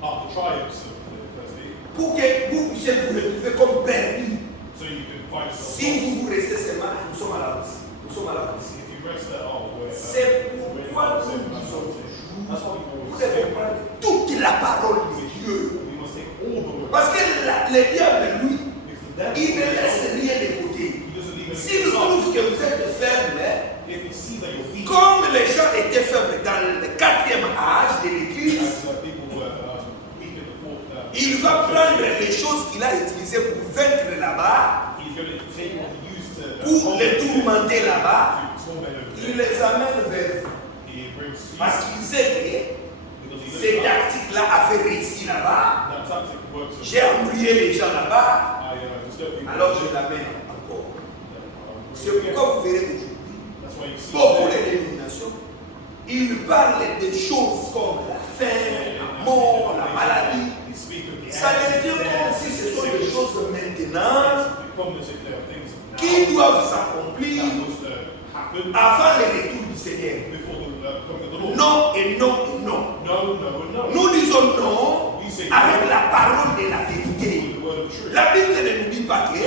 up the triumphs of the first age, pour que vous puissiez vous retrouver comme permis. so you can find yourself. Si vous restez seulement, nous sommes à la Odyssée. Nous sommes à la Odyssée. If you rest there, C'est pourquoi nous disons that's why we vous always devez say prendre toute la parole de Dieu. we must take all the word. Parce que le diable, lui, Because the devil, il ne laisse rien de côté. he doesn't leave S'il anything aside. trouve que vous êtes ferme, If he sees that you're weak, comme les gens étaient fermes dans le 4e âge de l'Église, as people were weak in the fourth, il va prendre les choses qu'il a utilisées pour vaincre là-bas, he's going to take what he used to pour les tourmenter là-bas, to torment over il there. les amène vers vous. He brings Parce qu'il sait because que he ces knows that tactiques-là avaient réussi là-bas. that tactic works. J'ai embrouillé les gens là-bas, I disturb people. alors je l'amène encore. C'est pourquoi vous verrez aujourd'hui, That's why you see beaucoup today, les dénominations, ils parlent des choses comme la faim, la mort, la maladie. they speak of the Ça end, devient comme si ce sont des choses maintenant It's become as if there are things now qui doivent s'accomplir that must happen avant le retour du Seigneur. before the coming of the Lord. Non et non et non. No, no, and no. Nous disons non We say avec no la parole de la vérité. with the word of truth. La Bible ne nous dit pas que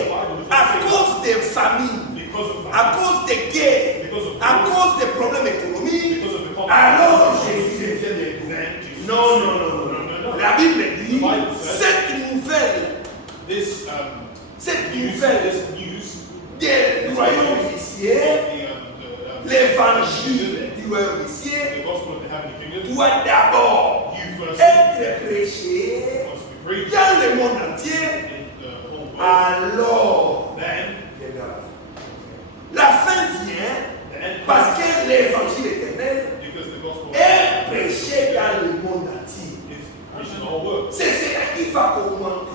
à cause des famines, Because of à cause des guerres, à cause des problèmes économiques, alors Jésus revient bientôt. Non, non, non, non. La Bible dit cette nouvelle, this cette news, nouvelle this news, du royaume des cieux, l'évangile du royaume des cieux, the gospel of the heavenly kingdom, doit d'abord you first être prêché must be preached dans le monde entier. in the whole world. Alors, Then viendra la fin vient the end parce que l'évangile éternel because the gospel est prêché dans le monde entier. is preached in the whole world. C'est cela qui va comment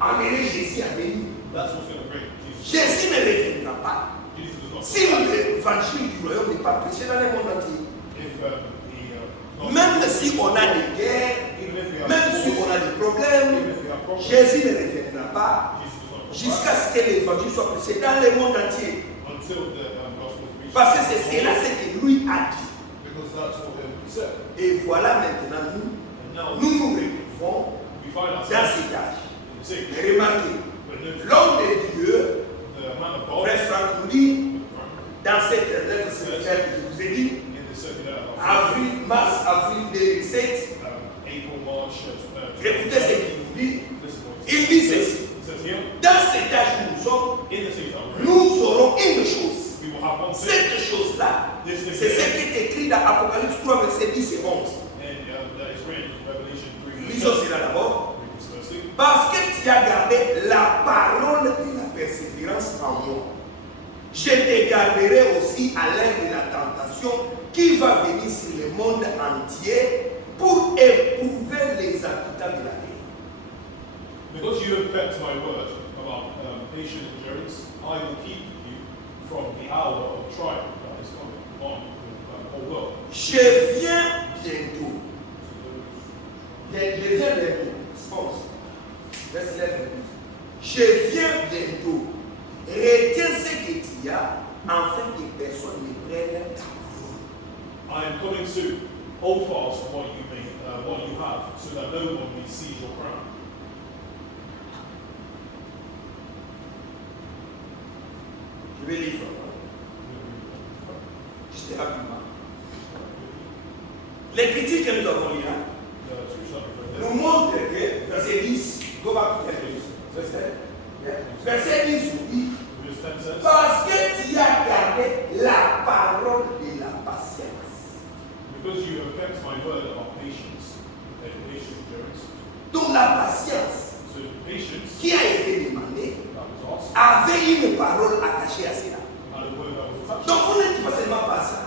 amener Jésus à venir. That's what's going to bring Jesus. Jésus ne reviendra pas Jesus does not si come back. l'évangile du royaume n'est pas prêché dans le monde entier. If the Même si on a des guerres, even if we have même si on a des problèmes, even if we have problems, Jésus ne reviendra pas Jesus does not come jusqu'à back ce que l'évangile soit prêché dans le monde entier. until the gospel is preached. Parce que c'est cela ce que lui a dit. Because that's what he said. Et voilà maintenant And now nous nous retrouvons we find dans ourselves cet âge. in the same. Et remarquez, But notice l'homme de Dieu, the man of God frère Franck nous dit, dans cette lettre spirituelle que je vous ai dit, in the circular mars, avril 2007, April, March, écoutez ce qu'il nous dit. listen to what Il dit ceci, it says here. dans cet âge où nous sommes, In the same time, nous aurons une chose. we will have one thing. Cette chose-là, c'est ce qui est écrit dans Apocalypse 3, versets 10 et 11. And that is written in Revelation 3. Lisons cela d'abord. Read this firstly. Parce que tu as gardé la parole de la persévérance en moi. Je te garderai aussi à l'heure de la tentation qui va venir sur le monde entier pour éprouver les habitants de la terre. Because you have kept my word about patient endurance, I will keep you from the hour of trial that is coming on the whole world. Je viens bientôt. Je viens bientôt. Pense. Verset 11. Je viens bientôt. Retiens ce que tu as, afin que personne ne prenne ta parole. I am coming soon. Hold fast what you have, so that no one may seize your crown. Je vais lire. Juste rapidement. Les critiques que nous avons lues nous montrent que, verset 10, go back to 10, verset 10 nous dit, parce que tu as gardé la parole de la patience. Because you have kept my word about patience and patient endurance. Donc la patience So patience qui a été demandée that was asked avait une parole attachée à cela. and a word that was attached. Donc vous n'êtes pas seulement patient.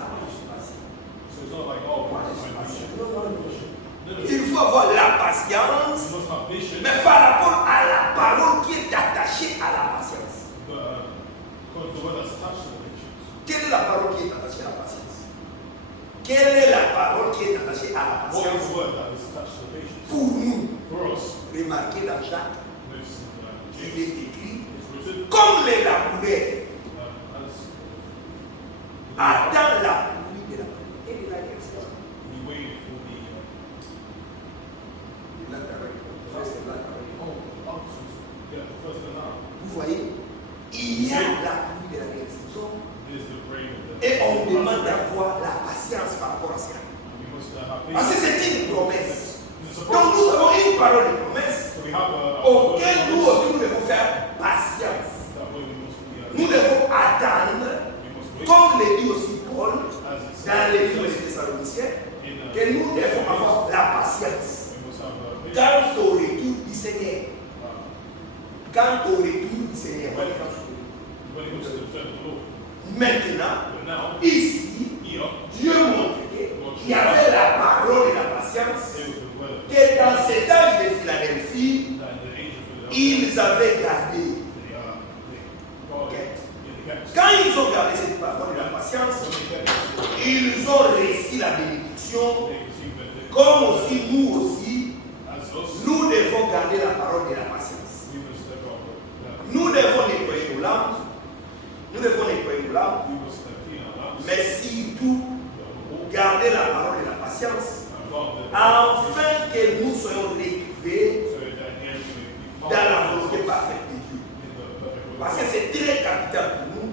So it's not like, oh, Moi, I'm je suis patient. patient. Non, non, non. No, no. Il faut avoir la patience, You must have patience, mais par rapport à la parole qui est attachée à la patience. but the word that's attached to the patience. Quelle est la parole qui est attachée à la patience? Quelle est la parole qui est attachée à la What is patience the word that is attached to the patience? pour nous? For us, Remarquez dans Jacques, notice in il James, est écrit, it's written comme les laboureurs as attendent la pluie de la pluie et de la guérison. we wait for the first and now. Vous voyez, il y a la pluie de la guérison It is the rain of the et on demande d'avoir la patience par rapport à cela. and we must have Parce que patience. c'est une promesse. It's a Donc promise. nous avons une parole de promesse So we have auquel nous promise aussi nous devons faire patience. that way we must be Nous devons attendre, we must wait comme le dit aussi Paul as it dans says les livres des Thessaloniciens, in que nous devons avoir la patience. we must have patience. Quant au retour du Seigneur, quant au retour du Seigneur, When it comes to the return of the Lord. maintenant, But now, ici, here, Dieu montre qu'il y avait la parole et la patience, there was the word que dans cet âge de Philadelphie, that in the age of Philadelphia, ils avaient gardé. they God Okay. in the gaps. quand ils ont gardé cette parole de la patience, ils ont réussi la bénédiction, comme aussi nous devons garder la parole de la patience. Nous devons nettoyer nos langues, mais surtout garder la parole de la patience, afin que nous soyons retrouvés dans la volonté parfaite de Dieu. Parce que c'est très capital pour nous.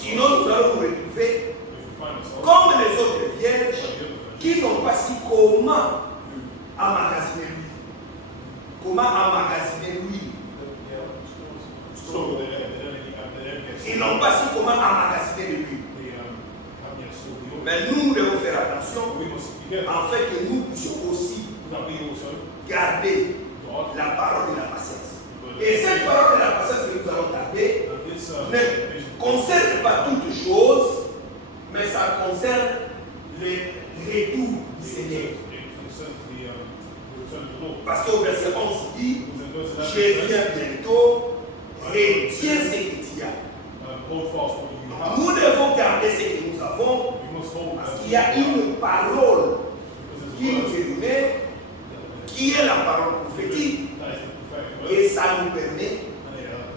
Sinon, nous allons nous retrouver comme les autres vierges qui n'ont pas su comment emmagasiner l'huile. Comment emmagasiner l'huile. Ils n'ont pas su comment emmagasiner l'huile. Mais nous devons faire attention afin que nous puissions aussi garder la parole de la patience. Et cette parole de la patience que nous allons garder ne concerne pas toutes choses, mais ça concerne les retours du Seigneur. Parce qu'au verset 11 dit, je viens bientôt, retiens ce que tu as. Nous devons garder ce que nous avons, parce qu'il y a une parole qui nous est donnée, qui est la parole prophétique, et ça nous permet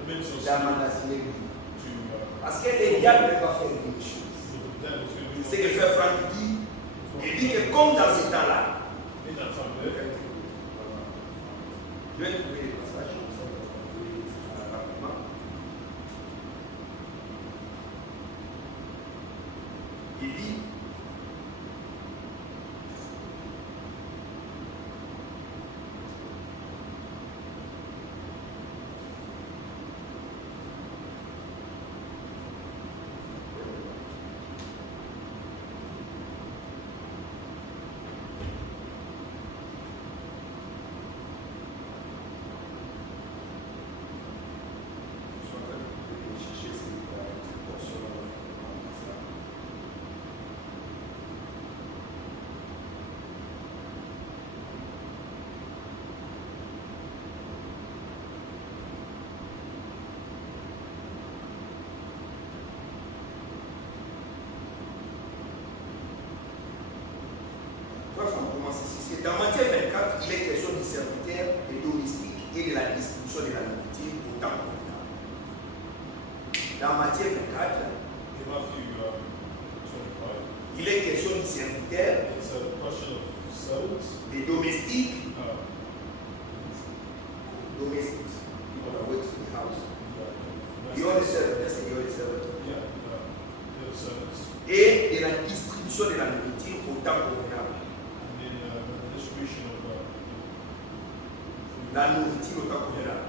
d'emmagasiner lui. Parce que les diables ne peuvent pas faire une chose. C'est que Frère Franck dit, il dit que comme dans ce temps-là, je vais trouver les passages rapidement. Il dit, c'est dans Matthieu 24, il est question du serviteur, des domestiques et de la distribution de la nourriture au temps convenable. Dans Matthieu 24, il est question du serviteur, des domestiques, et de la distribution de la nourriture au temps convenable. La nourriture au temps convenable.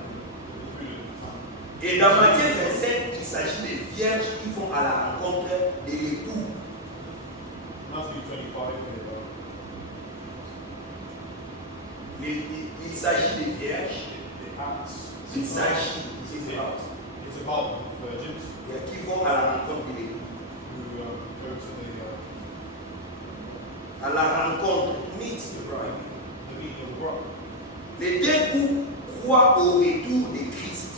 Et dans Matthieu 27, il s'agit des vierges qui vont à la rencontre de l'époux. Il s'agit des vierges. Il s'agit qui vont à la rencontre de l'époux. À la rencontre, to meet the bride. Les deux groupes croient au retour de Christ.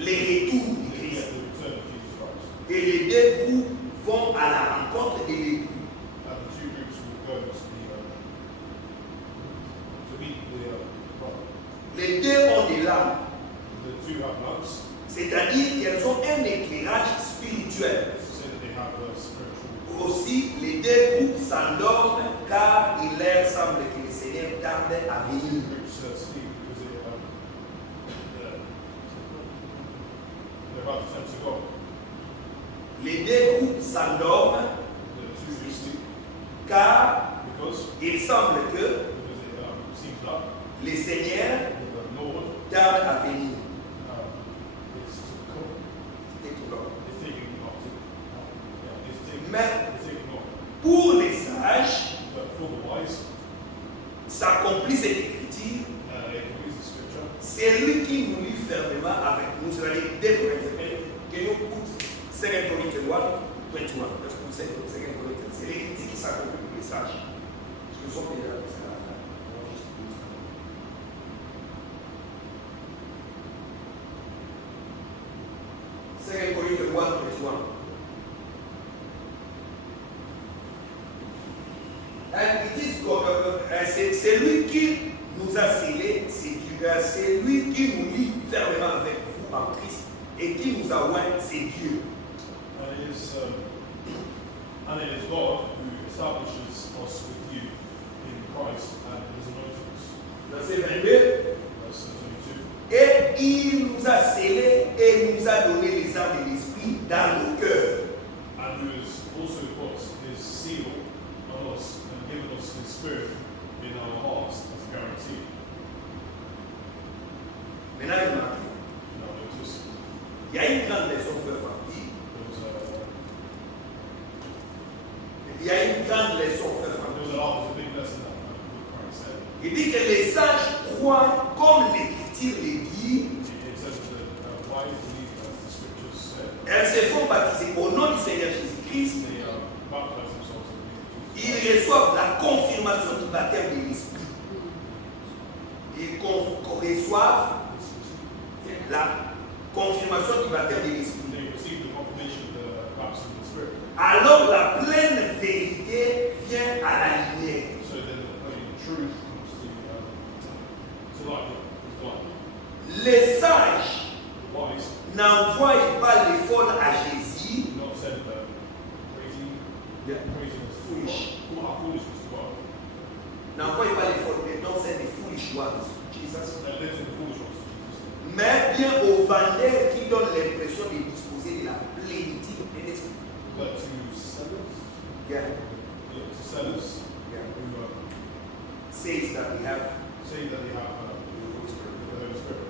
Les retours de Christ. Et les deux groupes vont à la rencontre de l'époux. Les deux ont des lampes. C'est-à-dire qu'elles ont un éclairage spirituel. Aussi, les deux groupes s'endorment car il leur semble que le Seigneur tarde à venir. Les deux groupes s'endorment car il semble que le Seigneur tarde à venir. Mais pour les sages, s'accomplit cette écriture, c'est lui qui nous lit fermement avec nous, c'est-à-dire dès que nous coûte 2 Corinthiens 1, 21, c'est l'écriture qui s'accomplit pour les sages. Je vous en prie, celui qui nous a scellés, c'est Dieu. C'est lui qui nous lie fermement avec vous en Christ et qui nous a oint, c'est Dieu. And it is God who establishes us with you in Christ and his anointings. Verset 22. Verse 22. Et il nous a scellés et nous a donné les armes de l'esprit dans nos cœurs. And who has also put his seal on us and given us his spirit in our hearts as a guarantee. Maintenant, remarquez. Now notice, Il y a une grande leçon, frère Francky. Il y a une grande leçon, frère Francky. there's a big lesson that Frank said. Il dit que les sages croient comme l'Écriture les dit. It says that wise believe, as the scriptures said, Elles se font baptiser au nom du Seigneur Jésus-Christ. they baptize themselves in the name of Ils Jesus. reçoivent la confirmation du baptême de l'Esprit. Ils reçoivent la confirmation du baptême de l'Esprit. They receive the confirmation of the baptism of the Spirit. Alors la pleine vérité vient à la lumière. So then the truth comes to light. Les sages The wise n'envoient pas les folles à Jésus. do not send craziness to Foolish. God. Foolishness to God. N'envoient pas les folles, mais don't send the foolish ones. Jesus. That lives in the foolish ones to Jesus. Mais bien aux vendeurs qui donnent l'impression de disposer de la plénitude de l'esprit. But to sellers, Yeah. who Says that we have say that they have the Holy Spirit. the Holy Spirit.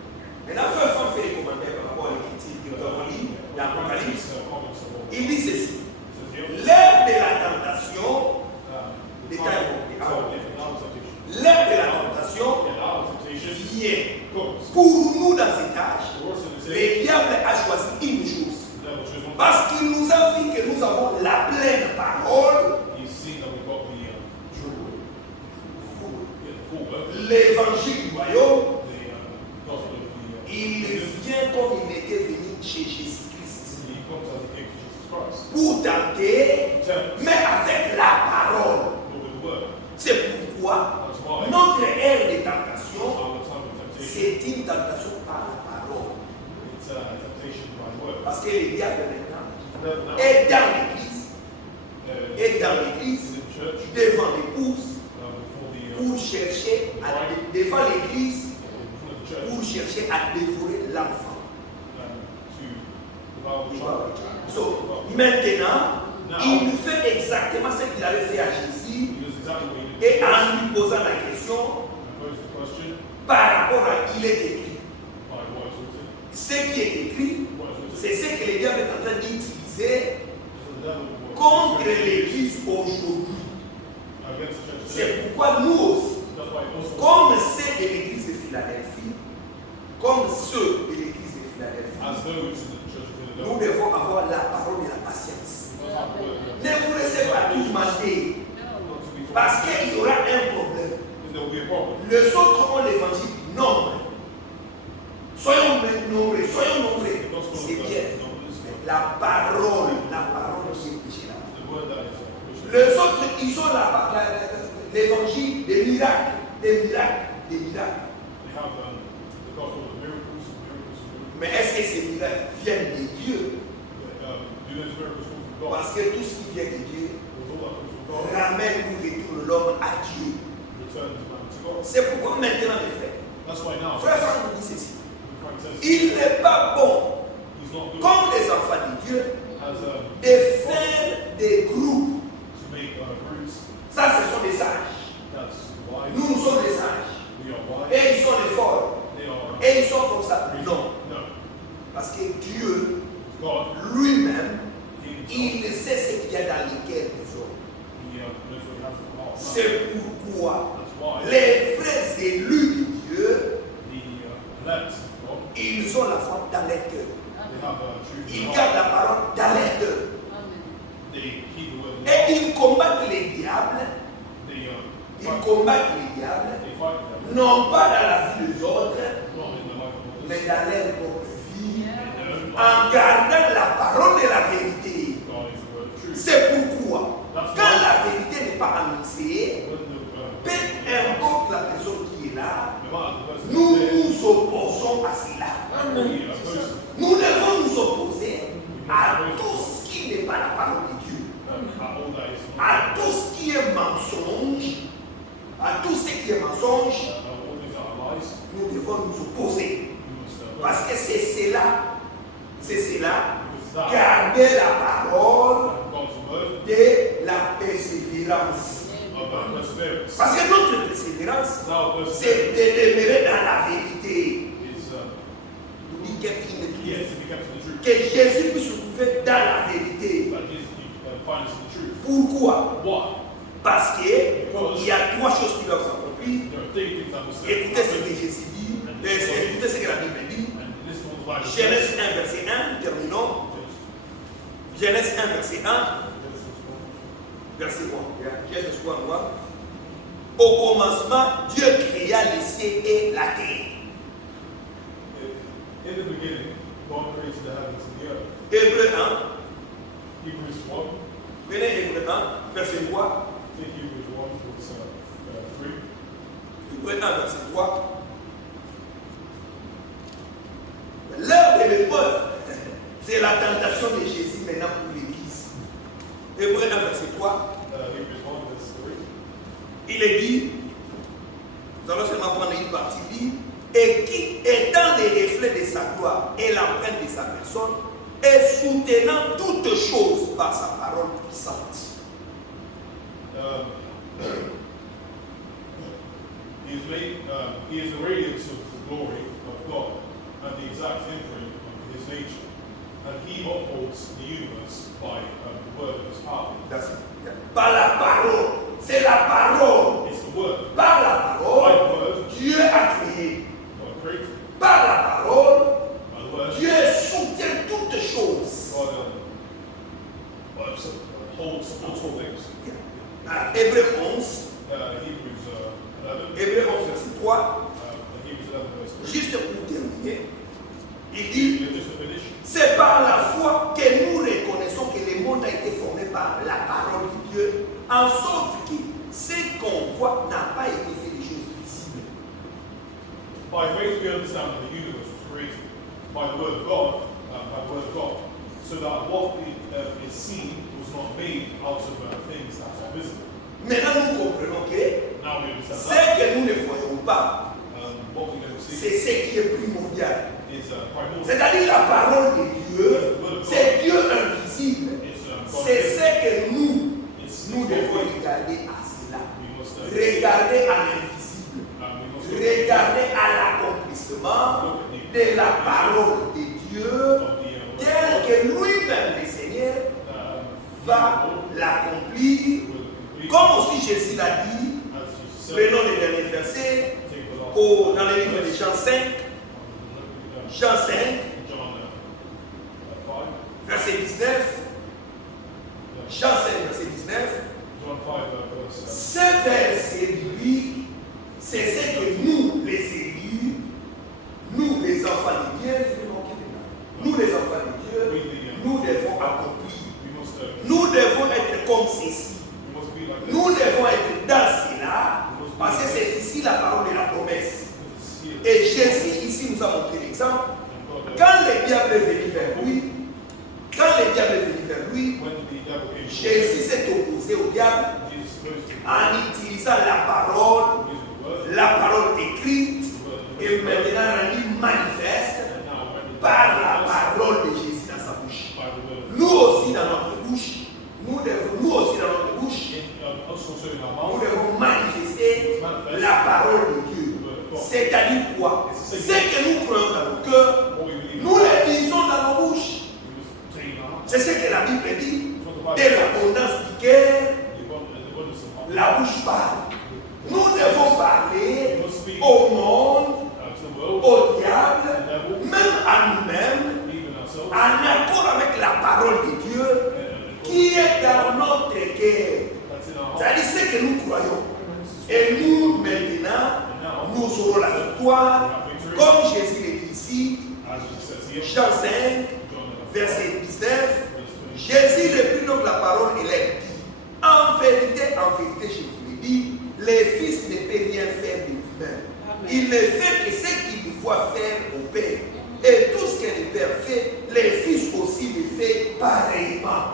Maintenant, frère Franck fait des commentaires par rapport à l'écriture que nous avons lu dans l'Apocalypse. Il dit ceci. L'heure de la tentation, l'heure de la tentation vient. Pour nous dans cet âge, le diable a choisi une chose. Parce qu'il nous a dit que nous avons la pleine parole, l'évangile du royaume. Il vient comme il était venu chez Jésus-Christ pour tenter, mais avec la parole. C'est pourquoi notre ère de tentation, c'est une tentation par la parole. Parce que le diable maintenant est dans l'église, devant l'épouse, pour chercher devant l'église, pour chercher à dévorer l'enfant. So, maintenant, il fait exactement ce qu'il avait fait à Jésus et en lui posant la question par rapport à il est écrit. Ce qui est écrit, c'est ce que le diable est en train d'utiliser contre l'église aujourd'hui. C'est pourquoi nous aussi, comme ceux de l'église de Philadelphie, comme ceux de l'église de Philadelphie, nous devons avoir la parole et la patience. Ne vous laissez pas tourmenter, parce qu'il y aura un problème. Les autres ont l'évangile. Non. Soyons nombreux, c'est bien. La parole qui est prêchée là. Les autres, ils ont l'évangile des miracles. Mais est-ce que ces miracles viennent de Dieu? Parce que tout ce qui vient de Dieu ramène ou retourne l'homme à Dieu. C'est pourquoi maintenant, mes frères, frère Franck nous dit ceci. Il n'est pas bon, comme les enfants de Dieu, de faire des groupes. Ça, ce sont des sages. Nous sommes des sages. Et ils sont des forts. Et ils sont comme ça. Non. Parce que Dieu, lui-même, il sait ce qu'il y a dans les cœurs des hommes. C'est pourquoi les vrais élus de Dieu, ils ont la foi dans leur cœur. Ils gardent la parole dans leur cœur. Et ils combattent les diables. Non pas dans la vie des autres, mais dans leur propre vie, en gardant la parole de la vérité. C'est pourquoi, quand la vérité n'est pas annoncée, peu importe par la parole de Dieu. all that is À tout ce qui est mensonge, à tout ce qui est mensonge, all things that are lies, nous devons nous opposer. we must Parce que c'est cela, because that garder la parole God's word de la persévérance. of perseverance. Parce que notre persévérance, Now, c'est de demeurer dans la vérité. is Nous dit qu'est-ce qu'il est yes, to be kept in the truth. que Jésus puisse se trouver dans la vérité. That Jesus find us in the truth. Pourquoi? Why? Parce qu'il y a trois choses qui doivent s'accomplir. There are three things that must Écoutez ce que Jésus dit, écoutez ce que la Bible dit. and listen to what the Bible Genèse says. 1, verset 1, terminons. Genèse 1, verset 1, verset 1. Genèse 1, 1. Au commencement, Dieu créa les cieux et la terre. In the beginning, God created the heavens and the earth. Hébreu 1, Hebrews 1. prenez Hébreu 1, verset 3. Take Hebrews 1 towards 3. Hébreu 1, verset 3. L'heure de l'épreuve, c'est la tentation de Jésus maintenant pour l'Église. Hébreu 1, verset 3. Hebrews 1 verse 3. Il est dit, nous allons seulement prendre une partie, dit, et qui, étant les reflets de sa gloire et l'empreinte de sa personne, et soutenant toutes choses par sa parole puissante. He is the radiance of the glory of God and the exact imprint of his nature. And he upholds the universe by the word of his power. That's it. Yeah. Par la parole, c'est la parole. It's the word. Par la By the parole, word, Dieu a créé. God created. Par la parole, By the word, Dieu soutient toutes choses. God holds all things. Hébreu 11, Hebrews 11. Hébreu 11, verset 3, Hebrews 11 verse 3. juste pour terminer, il dit, Just to finish. c'est par la foi que nous reconnaissons que le monde a été formé par la parole de Dieu, en sorte que ce qu'on voit n'a pas été fait des choses visibles. By faith we understand that the universe was created by the word of God, so that what is seen was not made out of things that are visible. Maintenant, nous comprenons que Now we understand ce that. que nous ne voyons pas, What we don't see c'est ce qui est primordial. is primordial. C'est-à-dire la parole de Dieu, c'est Dieu invisible. It's C'est ce que nous It's devons regarder à cela. We must Regarder à l'invisible. Regarder à l'accomplissement de la parole de Dieu, tel que lui-même, le Seigneur, va l'accomplir. Comme aussi Jésus l'a dit, prenons le dernier verset, dans le livre de Jean 5, Jean 5, verset 19. Jean 5, verset 19. John 5 verse Ce verset biblique, c'est ce que nous, les élus, nous, les enfants de Dieu, nous, les enfants de Dieu, nous devons accomplir. Nous devons être comme ceci. Nous devons être dans cela, parce que c'est ici la parole de la promesse. Et Jésus, ici, nous a montré l'exemple. Quand le diable est venu vers lui, Jésus s'est opposé au diable en utilisant la parole écrite, et maintenant rendue manifeste par la parole de Jésus dans sa bouche. Nous aussi dans notre bouche, nous devons manifester la parole de Dieu. C'est-à-dire quoi? Ce que nous croyons dans nos cœurs, nous le disons dans nos bouches. C'est ce que la Bible dit. De l'abondance du cœur, la bouche parle. Nous devons parler au monde, au diable, même à nous-mêmes, en accord avec la parole de Dieu qui est dans notre cœur. C'est-à-dire ce que nous croyons. Et nous, maintenant, nous aurons la victoire, comme Jésus le dit ici, Jean 5, verset 19. Jésus reprit donc la parole et leur dit, en vérité, je vous le dis, les fils ne peuvent rien faire de lui-même. Il ne fait que ce qu'il voit faire au Père. Et tout ce que le Père fait, les fils aussi le fait pareillement.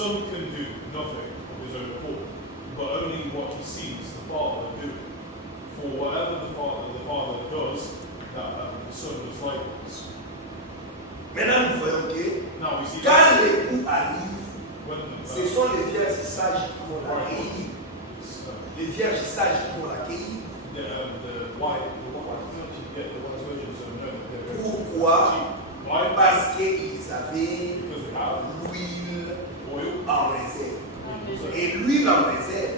Son can do nothing of his own accord, but only what he sees the Father doing. For whatever the Father does, that the Son does likewise. Maintenant, nous voyons que Now we see quand l'époux arrive, when ce sont les vierges sages qui vont l'accueillir. Les vierges sages qui vont l'accueillir. the wise virgins know that they're very Pourquoi? cheap. Why? Parce qu'ils avaient Because they have l'huile oil. en réserve. Et l'huile en réserve,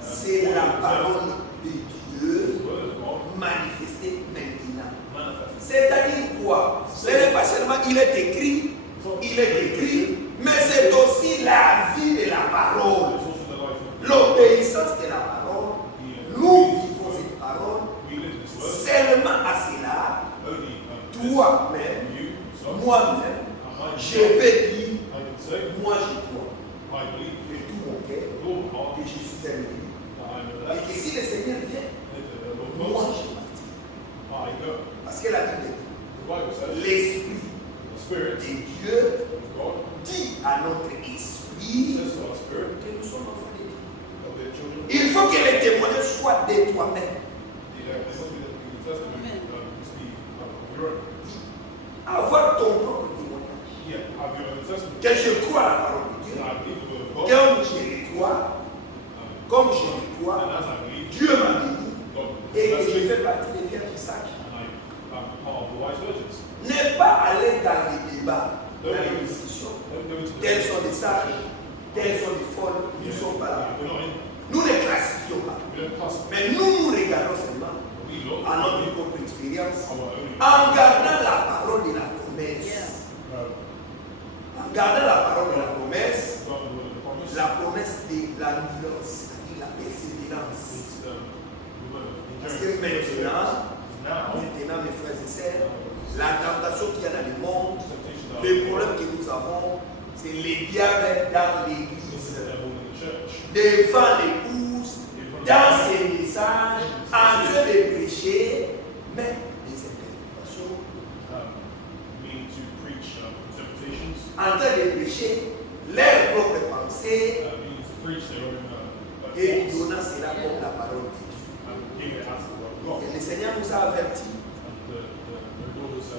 c'est la parole de Dieu The word of God manifestée maintenant. manifested. C'est-à-dire quoi? Ce n'est pas seulement il est écrit, mais c'est aussi la vie de la parole, It's also the life of l'obéissance de la parole. Nous vivons cette parole. we live this word. Seulement à cela, Only toi-même, you, son, moi-même, and je peux dire, I can say, moi je crois I believe de tout mon cœur with all my heart que je suis un élu. that I know Et that. que si le Seigneur vient, moi je partis. I go. Parce que la Bible dit, The Bible says l'Esprit the Spirit de Dieu of God dit à notre esprit says to our spirit que nous sommes enfants de Dieu. of the children of Il faut que le témoignage soit de toi-même. there must be the testimony must be of your own. Avoir ton propre témoignage. Yeah, have your own testimony. Que je crois à la parole de Dieu. And I believe the word of God. Comme je le crois, comme je le And crois, as I believe, Dieu m'a béni God et que bless je me. fais partie des vierges sages. And I'm part of the wise virgins. Ne pas aller dans les débats, dans les discussions. Don't go into the Tels sont des sages, tels sont des folles, nous ne sommes pas là. We're not in. Nous ne classifions pas. We don't classify. Mais nous regardons seulement We look à notre propre expérience our own. en gardant la parole de la promesse. En gardant la parole de la promesse, God, the word of the promise. la promesse de l'endurance, c'est-à-dire la persévérance. It's the word of Parce endurance. que maintenant, Now, mes frères et sœurs, la tentation qu'il y a dans le monde, temptation that le problème que nous avons, c'est les diables dans is l'église, the devil in the church. devant l'épouse, dans ses messages, en train de prêcher, mais des interprétations, Meaning to preach interpretations, en train de prêcher leurs propres pensées meaning to preach their own et thoughts donnant cela comme la parole de Dieu. and give it as the word of God. Et le Seigneur nous a avertis And the Lord has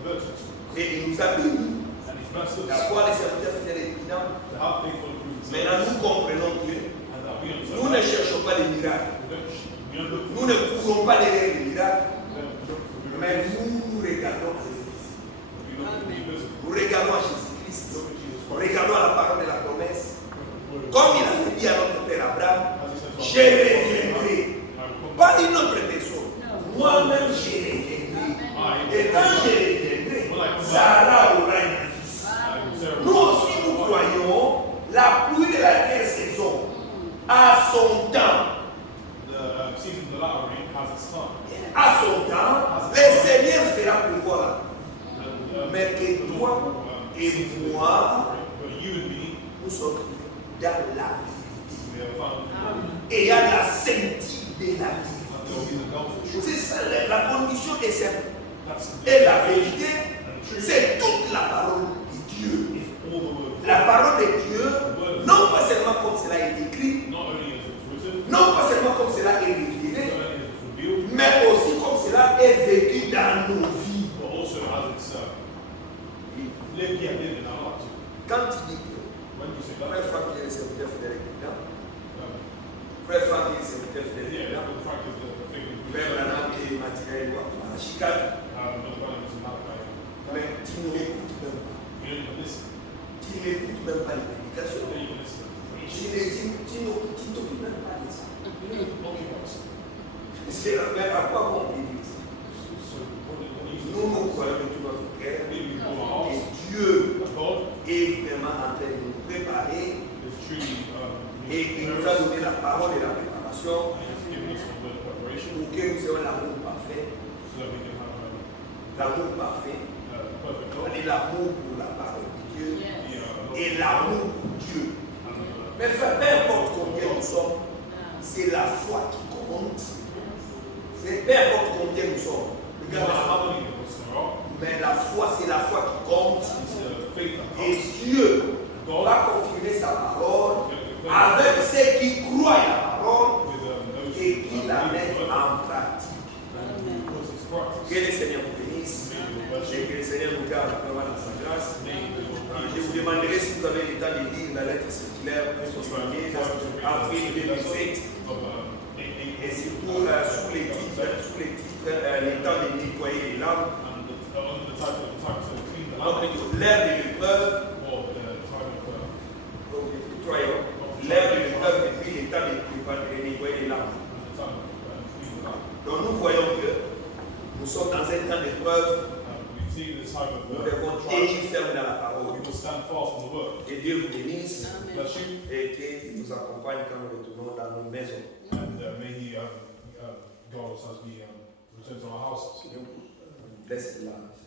averted us. et il nous a bénis And He's blessed us d'avoir les serviteurs fidèles et évidents. to have faithful and proven Maintenant, servants. nous comprenons que And that we nous ne understand. cherchons pas les miracles. We don't look Nous ne courons pas derrière les miracles, we don't look for mais miracles. nous regardons à Jésus. We look for the invisible. Nous regardons à Jésus-Christ. Look at Jesus Nous Christ. regardons à la parole de la promesse. Word of Comme God. il avait dit à notre père Abraham, As He said to je our reviendrai. I will come Pas back. une autre personne. Moi-même, je reviendrai. Et quand je reviendrai, Sarah aura un fils. Nous aussi, nous croyons, la pluie de la dernière saison a son temps. The season of the latter rain has its time. À son temps, le Seigneur fera pleuvoir la pluie. And, Mais que the toi Lord, et seasons of the moi, latter rain, but you and me, nous sommes dans la vérité. we are found in Et il y a la ceinture de la and there will vérité. be the belt of truth. C'est ça, la condition est simple. That's Et la vérité, and the truth c'est toute la parole de Dieu. is all the word of La God. parole de Dieu, non pas seulement comme cela est écrit, Not only is it written, non pas seulement comme cela est not révélé, only is it revealed, mais aussi comme cela est vécu dans nos vies. but also as it's lived in our lives. Quand tu dis que When you say that, frère Franck est le serviteur fidèle et évident, um, frère Franck est le serviteur fidèle et yeah, évident, but the fact is that the thing frère Branham et Mathieu à Chicago, another one is Malachi. mais tu ne l'écoutes même pas. You don't even listen. Tu n'écoutes même pas les You prédications. don't even listen to Tu preaching. ne t'occupes même pas de ça. You don't occupy us. C'est la même à quoi on prédit. So what do you Nous nous croyons de tout notre cœur believe with all our et hearts Dieu that God est vraiment en train de nous préparer is truly et il nous a donné la parole et la préparation and has given us the word of preparation pour que nous ayons l'amour parfait. so that we can have L'amour parfait, perfect love. c'est l'amour pour la parole de Dieu The et l'amour pour Dieu. and Mais frère, peu importe combien nous sommes, c'est la foi qui compte. C'est peu importe combien nous sommes. no Regarde matter ça. how many of us there are, Mais la foi, c'est la foi qui compte. it's the faith that Et counts. Dieu God, va confirmer sa parole with, avec ceux qui croient la parole those et qui who la believe mettent the word en pratique. and put it to practice. Que le Seigneur vous bénisse et que le Seigneur nous garde vraiment dans sa grâce. Je vous demanderai si vous avez le temps de lire la lettre circulaire pour 70 avril 2007 et surtout sous les titres, le temps de nettoyer les lampes, l'ère de l'épreuve, l'ère de l'épreuve et puis le temps de nettoyer les lampes. Donc nous voyons que nous sommes dans un temps d'épreuve. Nous devons tenir ferme dans la parole. Que Dieu vous bénisse et qu'il nous accompagne quand nous retournons dans nos maisons. May He guide us as we return to our houses. Bless the Lord.